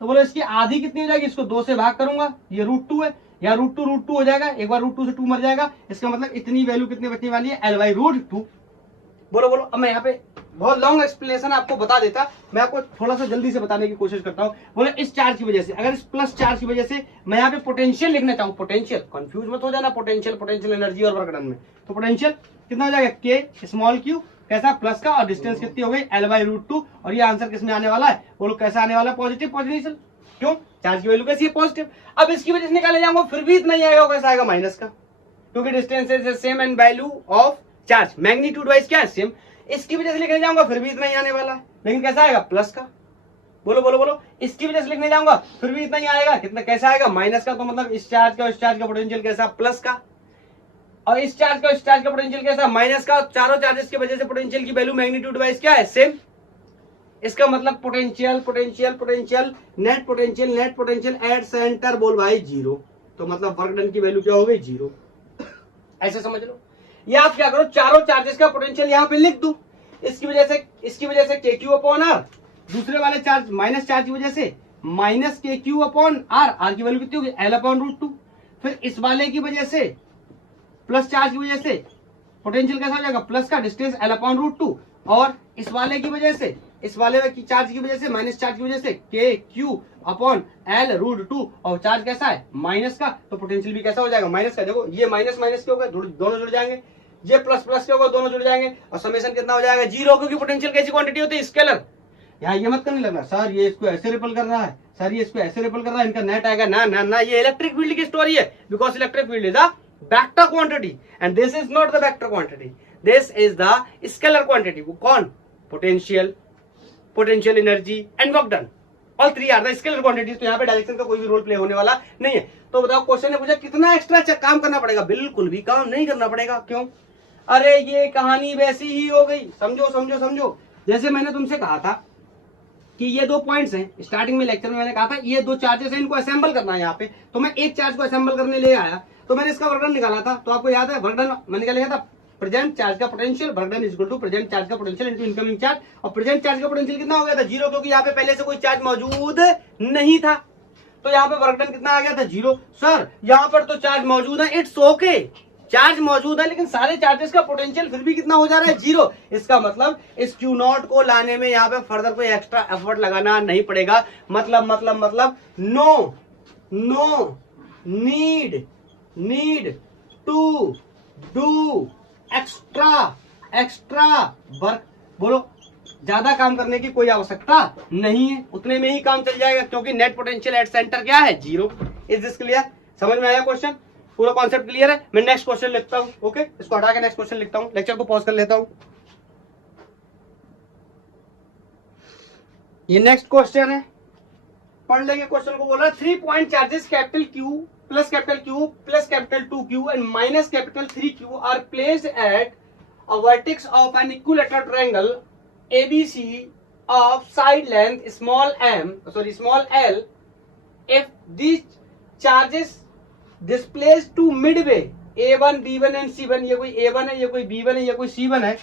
तो बोलो इसकी आधी कितनी हो जाएगी, इसको 2 से भाग करूंगा, ये √2 है, या √2 हो जाएगा, एक बार √2 से 2 मर जाएगा, इसका मतलब इतनी वैल्यू कितनी बचने वाली है, L/√2। बोलो बोलो। अब मैं यहाँ पे बहुत लॉन्ग एक्सप्लेनेशन आपको बता देता, मैं आपको थोड़ा सा जल्दी से बताने की कोशिश करता हूँ। बोले इस चार्ज की वजह से, अगर इस प्लस चार्ज की वजह से मैं यहाँ पे पोटेंशियल लिखना चाहूँ, पोटेंशियल, कंफ्यूज मत हो जाना, पोटेंशियल एनर्जी और वर्क डन में। तो पोटेंशियल कितना हो जाएगा के स्मॉल क्यू कैसा प्लस का, और डिस्टेंस कितनी हो गई L/√2, और ये आंसर किसमें आने वाला है, बोलो कैसा आने वाला है, पॉजिटिव पोटेंशियल। क्यों, चार्ज की वैल्यू कैसी है, पॉजिटिव। अब इसकी वजह से निकाले जाऊंगा फिर भी इतना ही आएगा, कैसा आएगा, माइनस का, क्योंकि distance is same and value of charge, magnitude wise क्या है, सेम। इसकी वजह से लिखने जाऊंगा फिर भी इतना ही आने वाला है, लेकिन कैसा आएगा, प्लस का। बोलो बोलो बोलो, इसकी वजह से लिखने जाऊंगा फिर भी इतना ही आएगा, कितना कैसा आएगा, माइनस का। तो मतलब इस चार्ज का उस चार्ज का पोटेंशियल कैसा, प्लस का, और इस चार्ज का उस चार्ज का पोटेंशियल कैसा, माइनस का। चारों चार्जेस की वजह से पोटेंशियल की वैल्यू मैग्नीट्यूड वाइज क्या है, सेम। इसका मतलब potential potential potential net potential net potential at centre बोल भाई जीरो। तो मतलब वर्क डन की वैल्यू क्या हो गई, जीरो। ऐसे समझ लो। या आप क्या करो, चारों चार्जेस का पोटेंशियल यहाँ पे लिख दो। इसकी वजह से के क्यू अपॉन आर, दूसरे वाले चार्ज माइनस चार्ज की वजह से माइनस के क्यू अपॉन आर, आर की वैल्यू कितनी होगी, L/√2। फिर इस वाले की वजह से प्लस चार्ज की वजह से पोटेंशियल कैसा हो जाएगा, प्लस का, डिस्टेंस L/√2, और इस वाले की वजह से, इस वाले की चार्ज की वजह से, माइनस चार्ज की वजह से के क्यू अपॉन L/√2, और चार्ज कैसा है, माइनस का, तो पोटेंशियल भी कैसा हो जाएगा, माइनस का। देखो ये माइनस माइनस के होगा, दोनों जुड़ जाएंगे, ये प्लस प्लस के होगा, दोनों जुड़ जाएंगे, और समेशन कितना हो जाएगा, जीरो, क्योंकि पोटेंशियल कैसी क्वांटिटी होती है, स्केलर। यहाँ ये मत करने लगना, सर ये इसको ऐसे रिपल कर रहा है, सर ये इसको ऐसे रिपल कर रहा है, इनका नेट आएगा, ना ना ना, ये इलेक्ट्रिक फील्ड की स्टोरी है, because electric field is a vector quantity and this is not the vector quantity, this is the scalar quantity. वो कौन, potential, potential energy and work done, all three are the scalar quantity. तो यहाँ पे direction का कोई भी role play होने वाला नहीं है। तो बताओ, क्वेश्चन ने पूछा कितना एक्स्ट्रा काम करना पड़ेगा, बिल्कुल भी काम नहीं करना पड़ेगा। क्यों, अरे ये कहानी वैसी ही हो गई, समझो समझो समझो। जैसे मैंने तुमसे कहा था कि ये दो पॉइंट्स हैं, स्टार्टिंग में लेक्चर में मैंने कहा था ये दो चार्जेस हैं, इनको असेंबल करना है यहाँ पे। तो मैं एक चार्ज को असेंबल करने ले आया, तो मैंने इसका वर्क डन निकाला था। तो आपको याद है वर्क डन मैंने क्या लिखा था, प्रेजेंट चार्ज का potential, work done is equal to present charge का पोटेंशियल इनटू इनकमिंग चार्ज। और प्रेजेंट चार्ज का पोटेंशियल कितना हो गया था, जीरो, क्योंकि यहाँ पे पहले से कोई चार्ज मौजूद नहीं था। तो यहाँ पे वर्क डन कितना आ गया था, जीरो। सर यहाँ पर तो चार्ज मौजूद है, इट्स ओके, चार्ज मौजूद है, लेकिन सारे चार्जेस का पोटेंशियल फिर भी कितना हो जा रहा है, जीरो। इसका मतलब इस क्यू नॉट को लाने में यहाँ पे फर्दर कोई एक्स्ट्रा एफर्ट लगाना नहीं पड़ेगा। मतलब no need to do extra work. बोलो, ज्यादा काम करने की कोई आवश्यकता नहीं है, उतने में ही काम चल जाएगा, क्योंकि नेट पोटेंशियल एट सेंटर क्या है, जीरो। इज दिस क्लियर, समझ में आया क्वेश्चन, पूरा कॉन्सेप्ट क्लियर है। मैं नेक्स्ट क्वेश्चन लिखता हूं, ओके, इसको हटा के नेक्स्ट क्वेश्चन लिखता हूं, लेक्चर को पॉज कर लेता हूं। ये नेक्स्ट क्वेश्चन है, पढ़ लेंगे क्वेश्चन को। बोला 3 point charges capital Q plus capital 2Q and minus capital 3Q are placed at a vertex of an equilateral triangle ABC of side length small l if these charges displaced to midway A1 B1 and C1, ये कोई A1 है, ये कोई B1 है, ये कोई C1 है,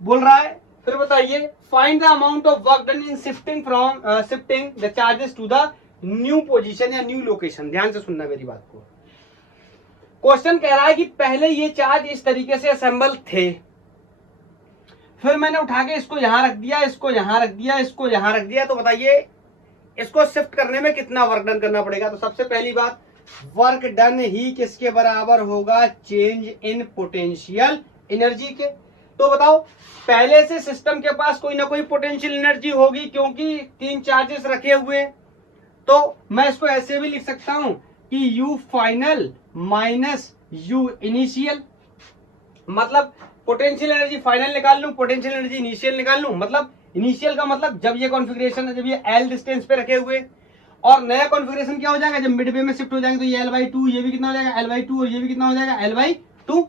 बोल रहा है। फिर बताइए, find the amount of work done in shifting the charges to the new position या न्यू लोकेशन। ध्यान से सुनना मेरी बात को। क्वेश्चन कह रहा है कि पहले ये चार्ज इस तरीके से असेंबल थे, फिर मैंने उठा के इसको यहां रख दिया, इसको यहां रख दिया, इसको यहां रख दिया। तो बताइए इसको शिफ्ट करने में कितना वर्क डन करना पड़ेगा। तो सबसे पहली बात, वर्क डन ही किसके बराबर होगा, चेंज इन पोटेंशियल एनर्जी के। तो बताओ, पहले से सिस्टम के पास कोई ना कोई पोटेंशियल एनर्जी होगी, क्योंकि 3 चार्जेस रखे हुए। तो मैं इसको ऐसे भी लिख सकता हूं कि U final minus U initial, मतलब पोटेंशियल एनर्जी फाइनल निकाल लूं, पोटेंशियल एनर्जी इनिशियल निकाल लूं। मतलब इनिशियल का मतलब जब ये कॉन्फ़िगरेशन है, जब ये L डिस्टेंस पे रखे हुए, और नया कॉन्फ़िगरेशन क्या हो जाएगा, जब मिडवे में शिफ्ट हो जाएंगे तो ये L/2, ये भी कितना हो जाएगा L/2, और ये भी कितना हो जाएगा L/2।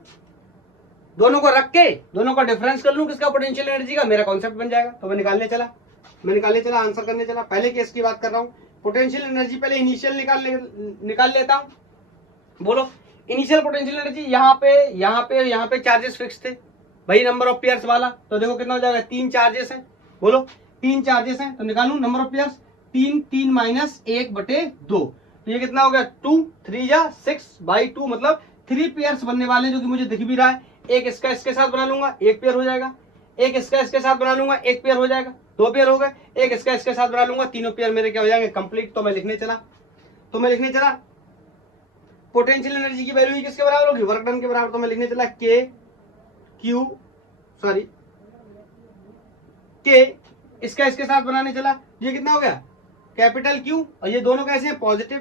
दोनों को रख के दोनों का डिफरेंस कर लूं किसका, पोटेंशियल एनर्जी का, मेरा कॉन्सेप्ट बन जाएगा। तो मैं निकालने चला आंसर करने चला। पहले केस की बात कर रहा हूं, पोटेंशियल एनर्जी पहले इनिशियल निकाल लेता हूं। बोलो, इनिशियल पोटेंशियल एनर्जी यहाँ पे चार्जेस फिक्स थे भाई, नंबर ऑफ पेयर्स वाला। तो देखो कितना हो जाएगा, 3 चार्जेस हैं। बोलो 3 चार्जेस हैं, तो निकालू नंबर ऑफ पेयर्स, 3 माइनस 1/2। तो ये कितना हो गया, 2 3 जा 6/2, मतलब 3 पेयर्स बनने वाले, जो कि मुझे दिख भी रहा है। एक इसका इसके साथ बना लूंगा, 1 पेयर हो जाएगा। एक इसका इसके साथ बना लूंगा, 1 पेयर हो जाएगा, 2 पेयर हो गए। एक इसका इसके साथ बना लूंगा, तीनों पेयर मेरे क्या हो जाएंगे, कंप्लीट। तो मैं लिखने चला पोटेंशियल एनर्जी की वैल्यू किसके बराबर होगी, वर्क डन के बराबर। तो मैं लिखने चला के इसका इसके साथ बनाने चला, ये कितना हो गया कैपिटल क्यू, और ये दोनों कैसे हैं पॉजिटिव,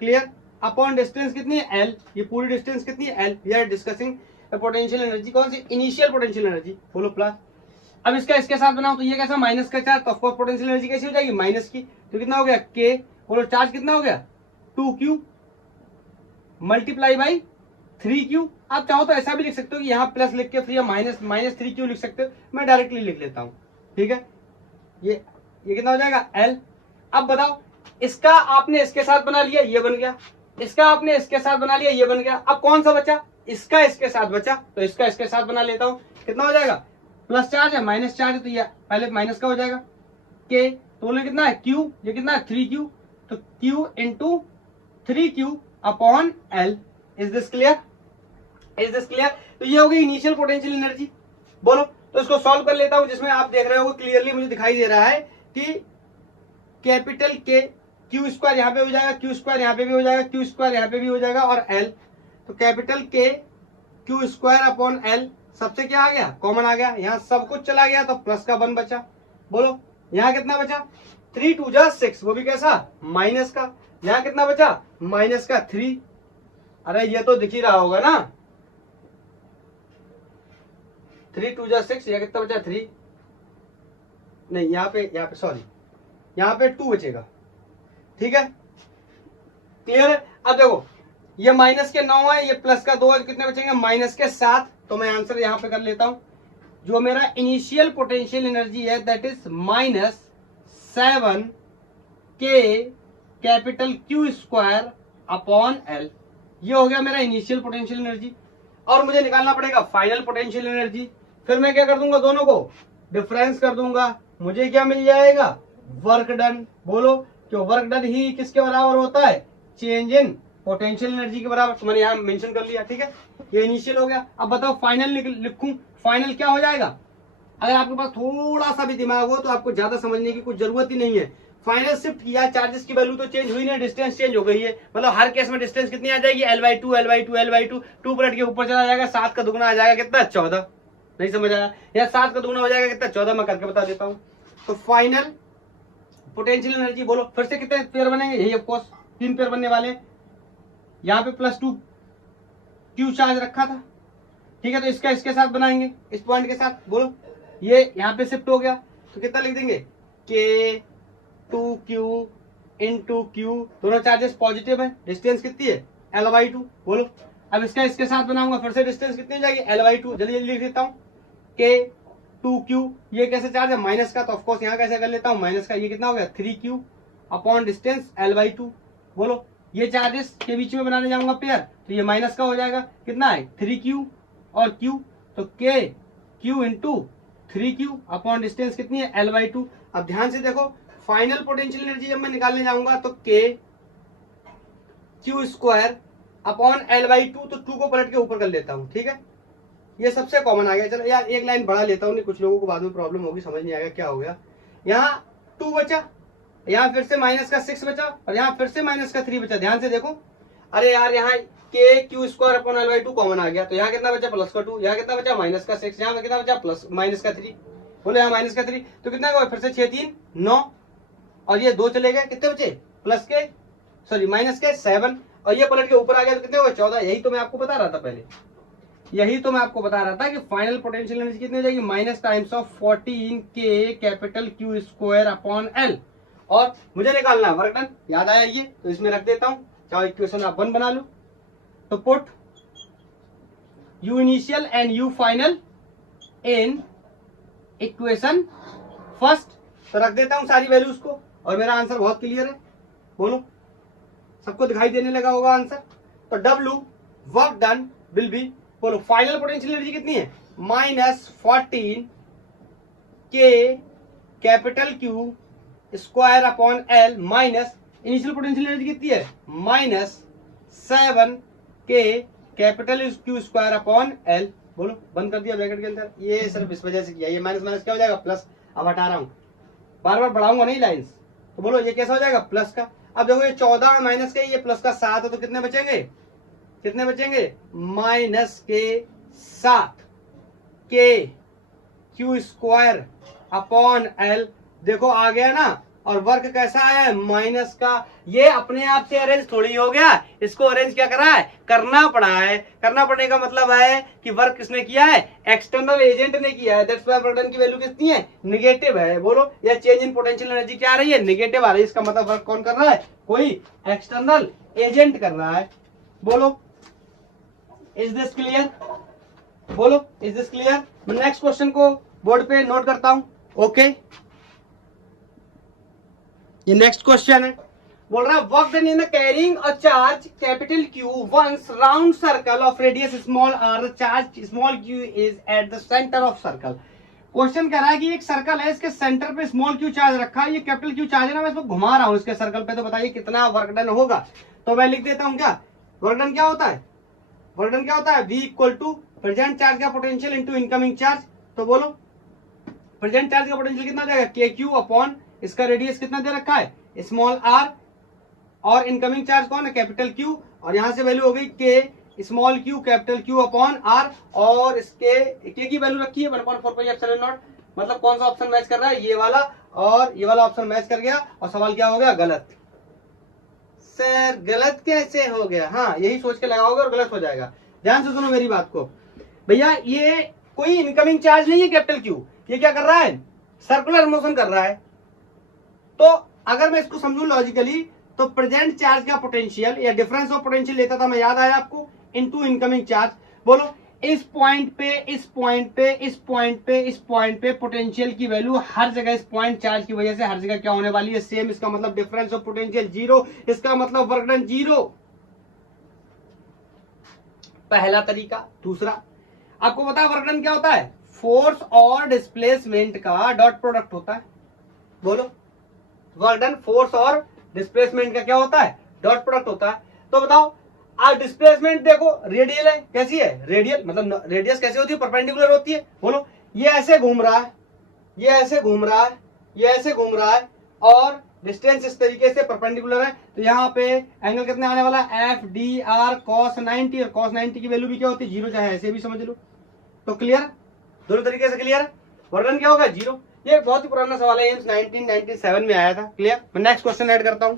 क्लियर, अपॉन डिस्टेंस कितनी है एल, ये पूरी डिस्टेंस कितनी है L. We are discussing potential energy, कौन सी, इनिशियल पोटेंशियल एनर्जी, बोलो प्लस। अब इसका इसके साथ बनाओ तो ये कैसा माइनस का चार्ज, तो ऑफकोर्स पोटेंशियल एनर्जी कैसी हो जाएगी माइनस की, तो कितना हो गया के, बोलो चार्ज कितना हो गया 2q मल्टीप्लाई बाई 3q। आप चाहो तो ऐसा भी लिख सकते हो कि यहाँ प्लस लिख के फिर या माइनस 3q लिख सकते हो, मैं डायरेक्टली लिख लेता हूँ, ठीक है। ये कितना हो जाएगा एल। अब बताओ इसका आपने इसके साथ बना लिया, ये बन गया, इसका आपने इसके साथ बना लिया, ये बन गया। अब कौन सा बचा, इसका इसके साथ बचा, तो इसका इसके साथ बना लेता हूं, कितना हो जाएगा प्लस चार्ज है माइनस चार्ज है, तो ये पहले माइनस का हो जाएगा के, तो बोले कितना है क्यू, ये कितना है 3q, तो q into 3q upon L. Is this clear, is this clear. तो ये हो गई इनिशियल पोटेंशियल एनर्जी, बोलो। तो इसको सॉल्व कर लेता हूं, जिसमें आप देख रहे हो क्लियरली मुझे दिखाई दे रहा है कि कैपिटल के क्यू स्क्वायर यहाँ पे हो जाएगा, क्यू स्क्वायर यहाँ पे भी हो जाएगा, क्यू स्क्वायर यहाँ पे भी हो जाएगा, और एल, तो कैपिटल के क्यू स्क्वायर अपॉन एल, सबसे क्या आ गया कॉमन आ गया, यहाँ सब कुछ चला गया तो प्लस का 1 बचा, बोलो यहाँ कितना बचा 3 2 जा 6, वो भी कैसा माइनस का, यहाँ कितना बचा माइनस का 3, अरे ये तो दिख ही रहा होगा ना, 3 2 जा 6, यहाँ कितना बचा 3, नहीं यहाँ पे सॉरी यहाँ पे 2 बचेगा, ठीक है क्लियर है। अब देखो ये माइनस के 9 है, ये प्लस का 2 है, कितने बचेंगे माइनस के 7, तो मैं आंसर यहां पे कर लेता हूं, जो मेरा इनिशियल पोटेंशियल एनर्जी है दैट इज -7 के capital Q square upon L, ये हो गया मेरा इनिशियल पोटेंशियल एनर्जी। और मुझे निकालना पड़ेगा फाइनल पोटेंशियल एनर्जी, फिर मैं क्या कर दूंगा दोनों को डिफरेंस कर दूंगा, मुझे क्या मिल जाएगा वर्क डन, बोलो क्यों वर्क डन ही किसके बराबर होता है चेंज इन पोटेंशियल एनर्जी के बराबर, तो मैंने यहाँ मेंशन कर लिया, ठीक है ये इनिशियल हो गया। अब बताओ फाइनल लिखूं, फाइनल क्या हो जाएगा, अगर आपके पास थोड़ा सा भी दिमाग हो तो आपको ज्यादा समझने की कुछ जरूरत ही नहीं है। फाइनल शिफ्ट किया, चार्जेस की वैल्यू तो चेंज हुई नहीं, डिस्टेंस चेंज हो गई है, मतलब हर केस में डिस्टेंस कितनी आ जाएगी L/2 L/2 L/2, 2 पलट के ऊपर चला जाएगा, 7 का दुगना आ जाएगा कितना 14, नहीं समझ आया, या 7 का दुगना हो जाएगा कितना 14, मैं करके बता देता हूँ। तो फाइनल पोटेंशियल एनर्जी बोलो फिर से कितने पेयर बनेंगे, यही ऑफकोर्स 3 पेयर बनने वाले, यहाँ पे +2 क्यू चार्ज रखा था, ठीक है, तो इसका इसके साथ बनाएंगे इस पॉइंट के साथ, बोलो ये यहाँ पे शिफ्ट हो गया तो कितना लिख देंगे के 2q इंटू क्यू, दोनों चार्जेस पॉजिटिव है, डिस्टेंस कितनी है L/2, बोलो। अब इसका इसके साथ बनाऊंगा, फिर से डिस्टेंस कितनी हो जाएगी L/2, जल्दी जल्दी लिख देता हूँ के 2q, ये कैसे चार्ज है माइनस का, तो ऑफकोर्स यहाँ कैसे कर लेता हूँ माइनस का, ये कितना हो गया 3q अपॉन डिस्टेंस L/2, बोलो ये चार्जेस के बीच में बनाने जाऊंगा पेयर, तो ये माइनस का हो जाएगा, कितना है 3q और q, तो के q into 3q upon distance कितनी है L/2। अब ध्यान से देखो फाइनल पोटेंशियल एनर्जी जब मैं निकालने जाऊंगा तो के क्यू स्क्वायर अपॉन L/2, तो 2 को पलट के ऊपर कर लेता हूँ, ठीक है ये सबसे कॉमन आ गया। चलो यार एक लाइन बढ़ा लेता हूँ, नहीं कुछ लोगों को बाद में प्रॉब्लम होगी, समझ नहीं आएगा क्या हो गया। यहाँ 2 बचा, यहाँ फिर से माइनस का 6 बचा, और यहाँ फिर से माइनस का 3 बचा, ध्यान से देखो, अरे यार यहाँ के Q square upon L/2 common आ गया, तो यहाँ कितना बचा प्लस का 2, यहाँ कितना बचा माइनस का 6, यहाँ कितना बचा प्लस माइनस का 3, बोले यहाँ माइनस का 3, तो कितना हुआ फिर से 6 3 9, और ये 2 चले गए, कितने बचे प्लस के सॉरी माइनस के 7, और ये पलट के ऊपर आ गया तो कितने हुए 14। यही तो मैं आपको बता रहा था पहले, यही तो मैं आपको बता रहा था कि फाइनल पोटेंशियल एनर्जी कितनी हो जाएगी माइनस टाइम्स ऑफ 14 के capital Q square upon L, और मुझे निकालना है वर्क डन, याद आया ये, तो इसमें रख देता हूँ, चाहे इक्वेशन आप 1 बना लो, तो put u initial and u final in equation first, तो रख देता हूं सारी वैल्यूज को, और मेरा आंसर बहुत क्लियर है, बोलो सबको दिखाई देने लगा होगा आंसर। तो W work done will B, बोलो फाइनल पोटेंशियल एनर्जी कितनी है -14 के capital Q square upon L, minus initial potential energy कितनी है -7 के capital Q square upon L, बोलो बंद कर दिया ब्रैकेट के अंदर, ये सिर्फ इस वजह से किया, ये माइनस माइनस क्या हो जाएगा प्लस, अब हटा रहा हूं, बार बार बढ़ाऊंगा नहीं लाइंस, तो बोलो ये कैसा हो जाएगा प्लस का। अब देखो ये 14 में माइनस के, ये प्लस का 7 है, तो कितने बचेंगे, कितने बचेंगे, माइनस के 7 के क्यू स्क्वायर अपॉन एल। देखो आ गया ना, और वर्क कैसा है, माइनस का। ये अपने आप से अरेंज थोड़ी हो गया, इसको अरेंज क्या करा है, करना पड़ा है। करना पड़ने का मतलब है कि वर्क किसने किया है, एक्सटर्नल एजेंट ने किया है। दैट्स व्हाई वर्क डन की वैल्यू कितनी है, नेगेटिव है। बोलो, या चेंज इन पोटेंशियल एनर्जी क्या आ रही है, नेगेटिव आ रही है। इसका मतलब वर्क कौन कर रहा है, कोई एक्सटर्नल एजेंट कर रहा है। बोलो, इज दिस क्लियर, बोलो इज दिस क्लियर। मैं नेक्स्ट क्वेश्चन को बोर्ड पे नोट करता हूं। ओके, ये नेक्स्ट क्वेश्चन है, बोल रहा है work done in carrying a charge capital Q once round circle of radius small R, charge small Q is at the centre of circle. Question कह रहा है कि एक सर्कल है, इसके सेंटर पे स्मॉल क्यू चार्ज रखा है, ये कैपिटल क्यू चार्ज है ना, मैं इसको घुमा रहा हूं इसके सर्कल पे, तो बताइए कितना वर्क डन होगा। तो मैं लिख देता हूं, क्या वर्क डन क्या होता है, वर्क डन क्या होता है, V equal to present charge का पोटेंशियल इंटू इनकमिंग चार्ज। तो बोलो प्रेजेंट चार्ज का पोटेंशियल कितना जाएगा, के क्यू अपॉन इसका रेडियस कितना दे रखा है, स्मॉल आर, और इनकमिंग चार्ज कौन है, कैपिटल क्यू, और यहां से वैल्यू हो गई के small Q capital Q upon R, और इसके के की वैल्यू रखी है 1.4πε0। मतलब कौन सा ऑप्शन मैच कर रहा है, ये वाला, और ये वाला ऑप्शन मैच कर गया। और सवाल क्या हो गया, गलत। सर गलत कैसे हो गया, हाँ यही सोच के लगाओगे और गलत हो जाएगा। ध्यान से सुनो मेरी बात को भैया, ये कोई इनकमिंग चार्ज नहीं है कैपिटल क्यू, ये क्या कर रहा है, सर्कुलर मोशन कर रहा है। तो अगर मैं इसको समझूं लॉजिकली, तो प्रेजेंट चार्ज का पोटेंशियल या डिफरेंस ऑफ पोटेंशियल लेता था मैं, याद आया आपको, इनटू इनकमिंग चार्ज। बोलो इस पॉइंट पे, इस पॉइंट पे, इस पॉइंट पे, इस पॉइंट पे पोटेंशियल की वैल्यू हर जगह इस पॉइंट चार्ज की वजह से हर जगह क्या होने वाली है, सेम। इसका मतलब डिफरेंस ऑफ पोटेंशियल जीरो, इसका मतलब वर्क डन जीरो। पहला तरीका। दूसरा, आपको पता है वर्क डन क्या होता है, फोर्स और डिस्प्लेसमेंट का डॉट प्रोडक्ट होता है। बोलो वर्क डन फोर्स और डिस्प्लेसमेंट का क्या होता है, डॉट प्रोडक्ट होता है। तो बताओ आप डिस्प्लेसमेंट देखो, रेडियल है, कैसी है, रेडियल, मतलब रेडियस कैसे होती है, परपेंडिकुलर होती है। बोलो ये ऐसे घूम रहा है, ये ऐसे घूम रहा है, ये ऐसे घूम रहा है, और डिस्टेंस इस तरीके से परपेंडिकुलर है। तो यहाँ पे एंगल कितने आने वाला है, एफ डी आर कॉस 90, और कॉस 90 की वैल्यू भी क्या होती है, जीरो, चाहे ऐसे भी समझ लो। तो क्लियर, दोनों तरीके से क्लियर है। वर्क डन क्या होगा, जीरो। ये बहुत ही पुराना सवाल है, 1997 में आया था। क्लियर। मैं नेक्स्ट क्वेश्चन ऐड करता हूं।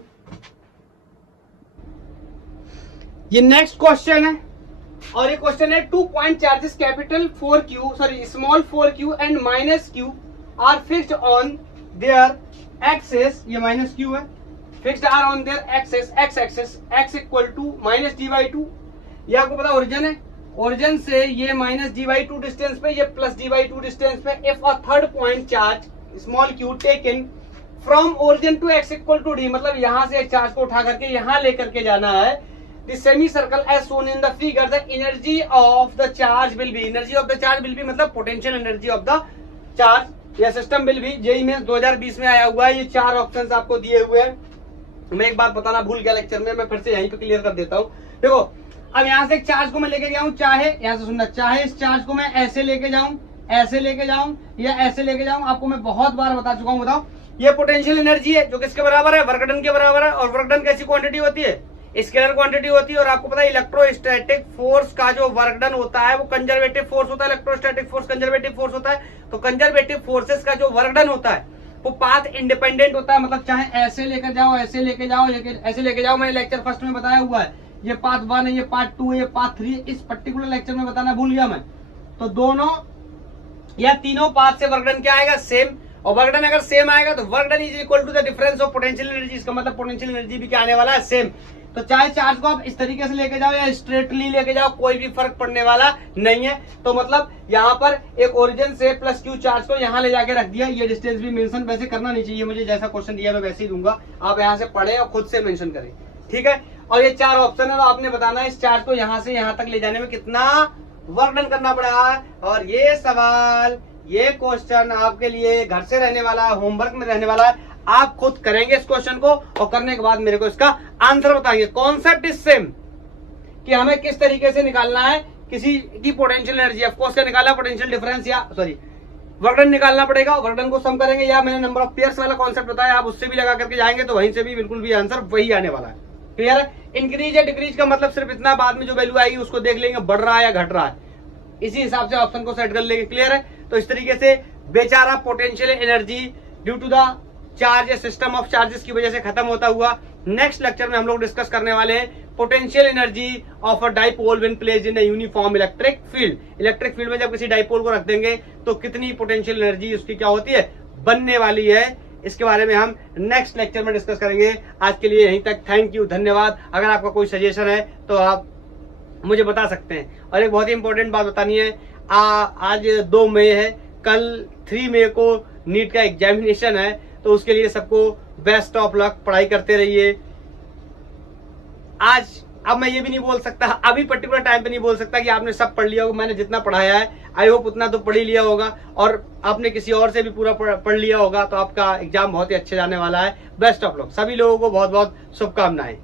ये नेक्स्ट क्वेश्चन है, और ये क्वेश्चन है, 2 point charges capital 4Q, sorry small 4Q and minus Q are fixed on their axes, ये माइनस Q है, fixed are on their axes, X axes, x equal to minus d/2। ये आपको पता ओरिजिन है, ओरिजिन से ये माइनस d/2 डिस्टेंस पे, ये प्लस d/2 डिस्टेंस पे। If a third point charge small q taken from origin to x equal to d, मतलब यहां से एक चार्ज को उठा करके यहां लेकर के जाना है। The semi circle as shown in the figure, the energy of the charge will be, energy of the charge will be मतलब potential energy of the charge या सिस्टम विल बी। जेईई में 2020 में आया हुआ है, ये 4 ऑप्शंस आपको दिए हुए हैं। मैं एक बात बताना भूल गया लेक्चर में, मैं फिर से यहीं पे क्लियर कर देता हूं। देखो अब यहां से एक चार्ज को मैं लेके गया हूं, चाहे यहां से सुनना, चाहे इस चार्ज को मैं ऐसे लेके जाऊं, ऐसे लेके जाऊं, या ऐसे लेके जाऊं, आपको मैं बहुत बार बता चुका हूं। बताओ ये पोटेंशियल एनर्जी है जो किसके बराबर है, वर्क डन के बराबर है। और वर्क डन कैसी क्वांटिटी होती है, स्केलर क्वांटिटी होती है। और आपको पता है इलेक्ट्रोस्टैटिक फोर्स का जो वर्क डन होता है वो कंजर्वेटिव फोर्स होता है, इलेक्ट्रोस्टैटिक फोर्स कंजर्वेटिव फोर्स होता है। तो कंजर्वेटिव फोर्सेस का जो वर्क डन होता है वो पाथ इंडिपेंडेंट होता है, मतलब चाहे ऐसे लेकर जाओ, ऐसे लेके जाओ, ऐसे लेके जाओ। मैंने लेक्चर फर्स्ट में बताया हुआ है, ये पाथ 1 है, ये पाथ 2 है, ये पाथ 3, इस पर्टिकुलर लेक्चर में बताना भूल गया मैं। तो दोनों या तीनों पाथ से वर्क डन क्या आएगा, सेम। और वर्क डन अगर सेम आएगा तो work done is equal to the difference of potential energy, इसका मतलब पोटेंशियल एनर्जी भी क्या आने वाला है, सेम। तो चाहे चार्ज को आप इस तरीके से लेके जाओ या स्ट्रेटली लेके जाओ, कोई भी फर्क पड़ने वाला नहीं है। तो मतलब यहाँ पर एक ओरिजिन से प्लस क्यू चार्ज को यहाँ ले जाके रख दिया। ये डिस्टेंस भी मेंशन वैसे करना नहीं चाहिए मुझे, जैसा क्वेश्चन दिया मैं वैसे ही दूंगा, आप यहाँ से पढ़े और खुद से मेंशन करें, ठीक है। और ये 4 ऑप्शन है, तो आपने बताना है इस चार्ज को यहाँ से यहाँ तक ले जाने में कितना वर्क डन करना पड़ा। और ये सवाल, ये क्वेश्चन आपके लिए घर से रहने वाला है, होमवर्क में रहने वाला है। आप खुद करेंगे इस क्वेश्चन को और करने के बाद मेरे को इसका आंसर बताएंगे। कॉन्सेप्ट इज सेम कि हमें किस तरीके से निकालना है किसी की पोटेंशियल एनर्जी। ऑफ कोर्स क्या निकाला, पोटेंशियल डिफरेंस या सॉरी वर्क डन निकालना पड़ेगा, वर्क डन को सम करेंगे, या मैंने नंबर ऑफ पेयर्स वाला कॉन्सेप्ट बताया, आप उससे भी लगा करके जाएंगे तो वहीं से भी बिल्कुल भी आंसर वही आने वाला है। क्लियर है? इंक्रीज या डिक्रीज का मतलब सिर्फ इतना, बाद में जो वैल्यू आएगी उसको देख लेंगे बढ़ रहा है या घट रहा है, इसी हिसाब से ऑप्शन को सेट कर लेंगे। क्लियर है? तो इस तरीके से बेचारा potential energy due to the charge या सिस्टम ऑफ चार्जेस की वजह से खत्म होता हुआ। नेक्स्ट लेक्चर में हम लोग डिस्कस करने वाले हैं potential energy of a dipole when placed in a uniform electric field. Electric field में जब किसी डाइपोल को रख देंगे तो कितनी पोटेंशियल एनर्जी उसकी क्या होती है, बनने वाली है। इसके बारे में हम नेक्स्ट लेक्चर में डिस्कस करेंगे। आज के लिए यहीं तक, थैंक यू, धन्यवाद। अगर आपका कोई सजेशन है तो आप मुझे बता सकते हैं। और एक बहुत ही इंपॉर्टेंट बात बतानी है, आज 2 मई है, कल 3 मई को नीट का एग्जामिनेशन है, तो उसके लिए सबको बेस्ट ऑफ लक, पढ़ाई करते रहिए। आज अब मैं ये भी नहीं बोल सकता, अभी पर्टिकुलर टाइम पे नहीं बोल सकता कि आपने सब पढ़ लिया होगा। मैंने जितना पढ़ाया है आई होप उतना तो पढ़ ही लिया होगा, और आपने किसी और से भी पूरा पढ़ लिया होगा, तो आपका एग्जाम बहुत ही अच्छे जाने वाला है। बेस्ट ऑफ लक, सभी लोगों को बहुत बहुत शुभकामनाएं।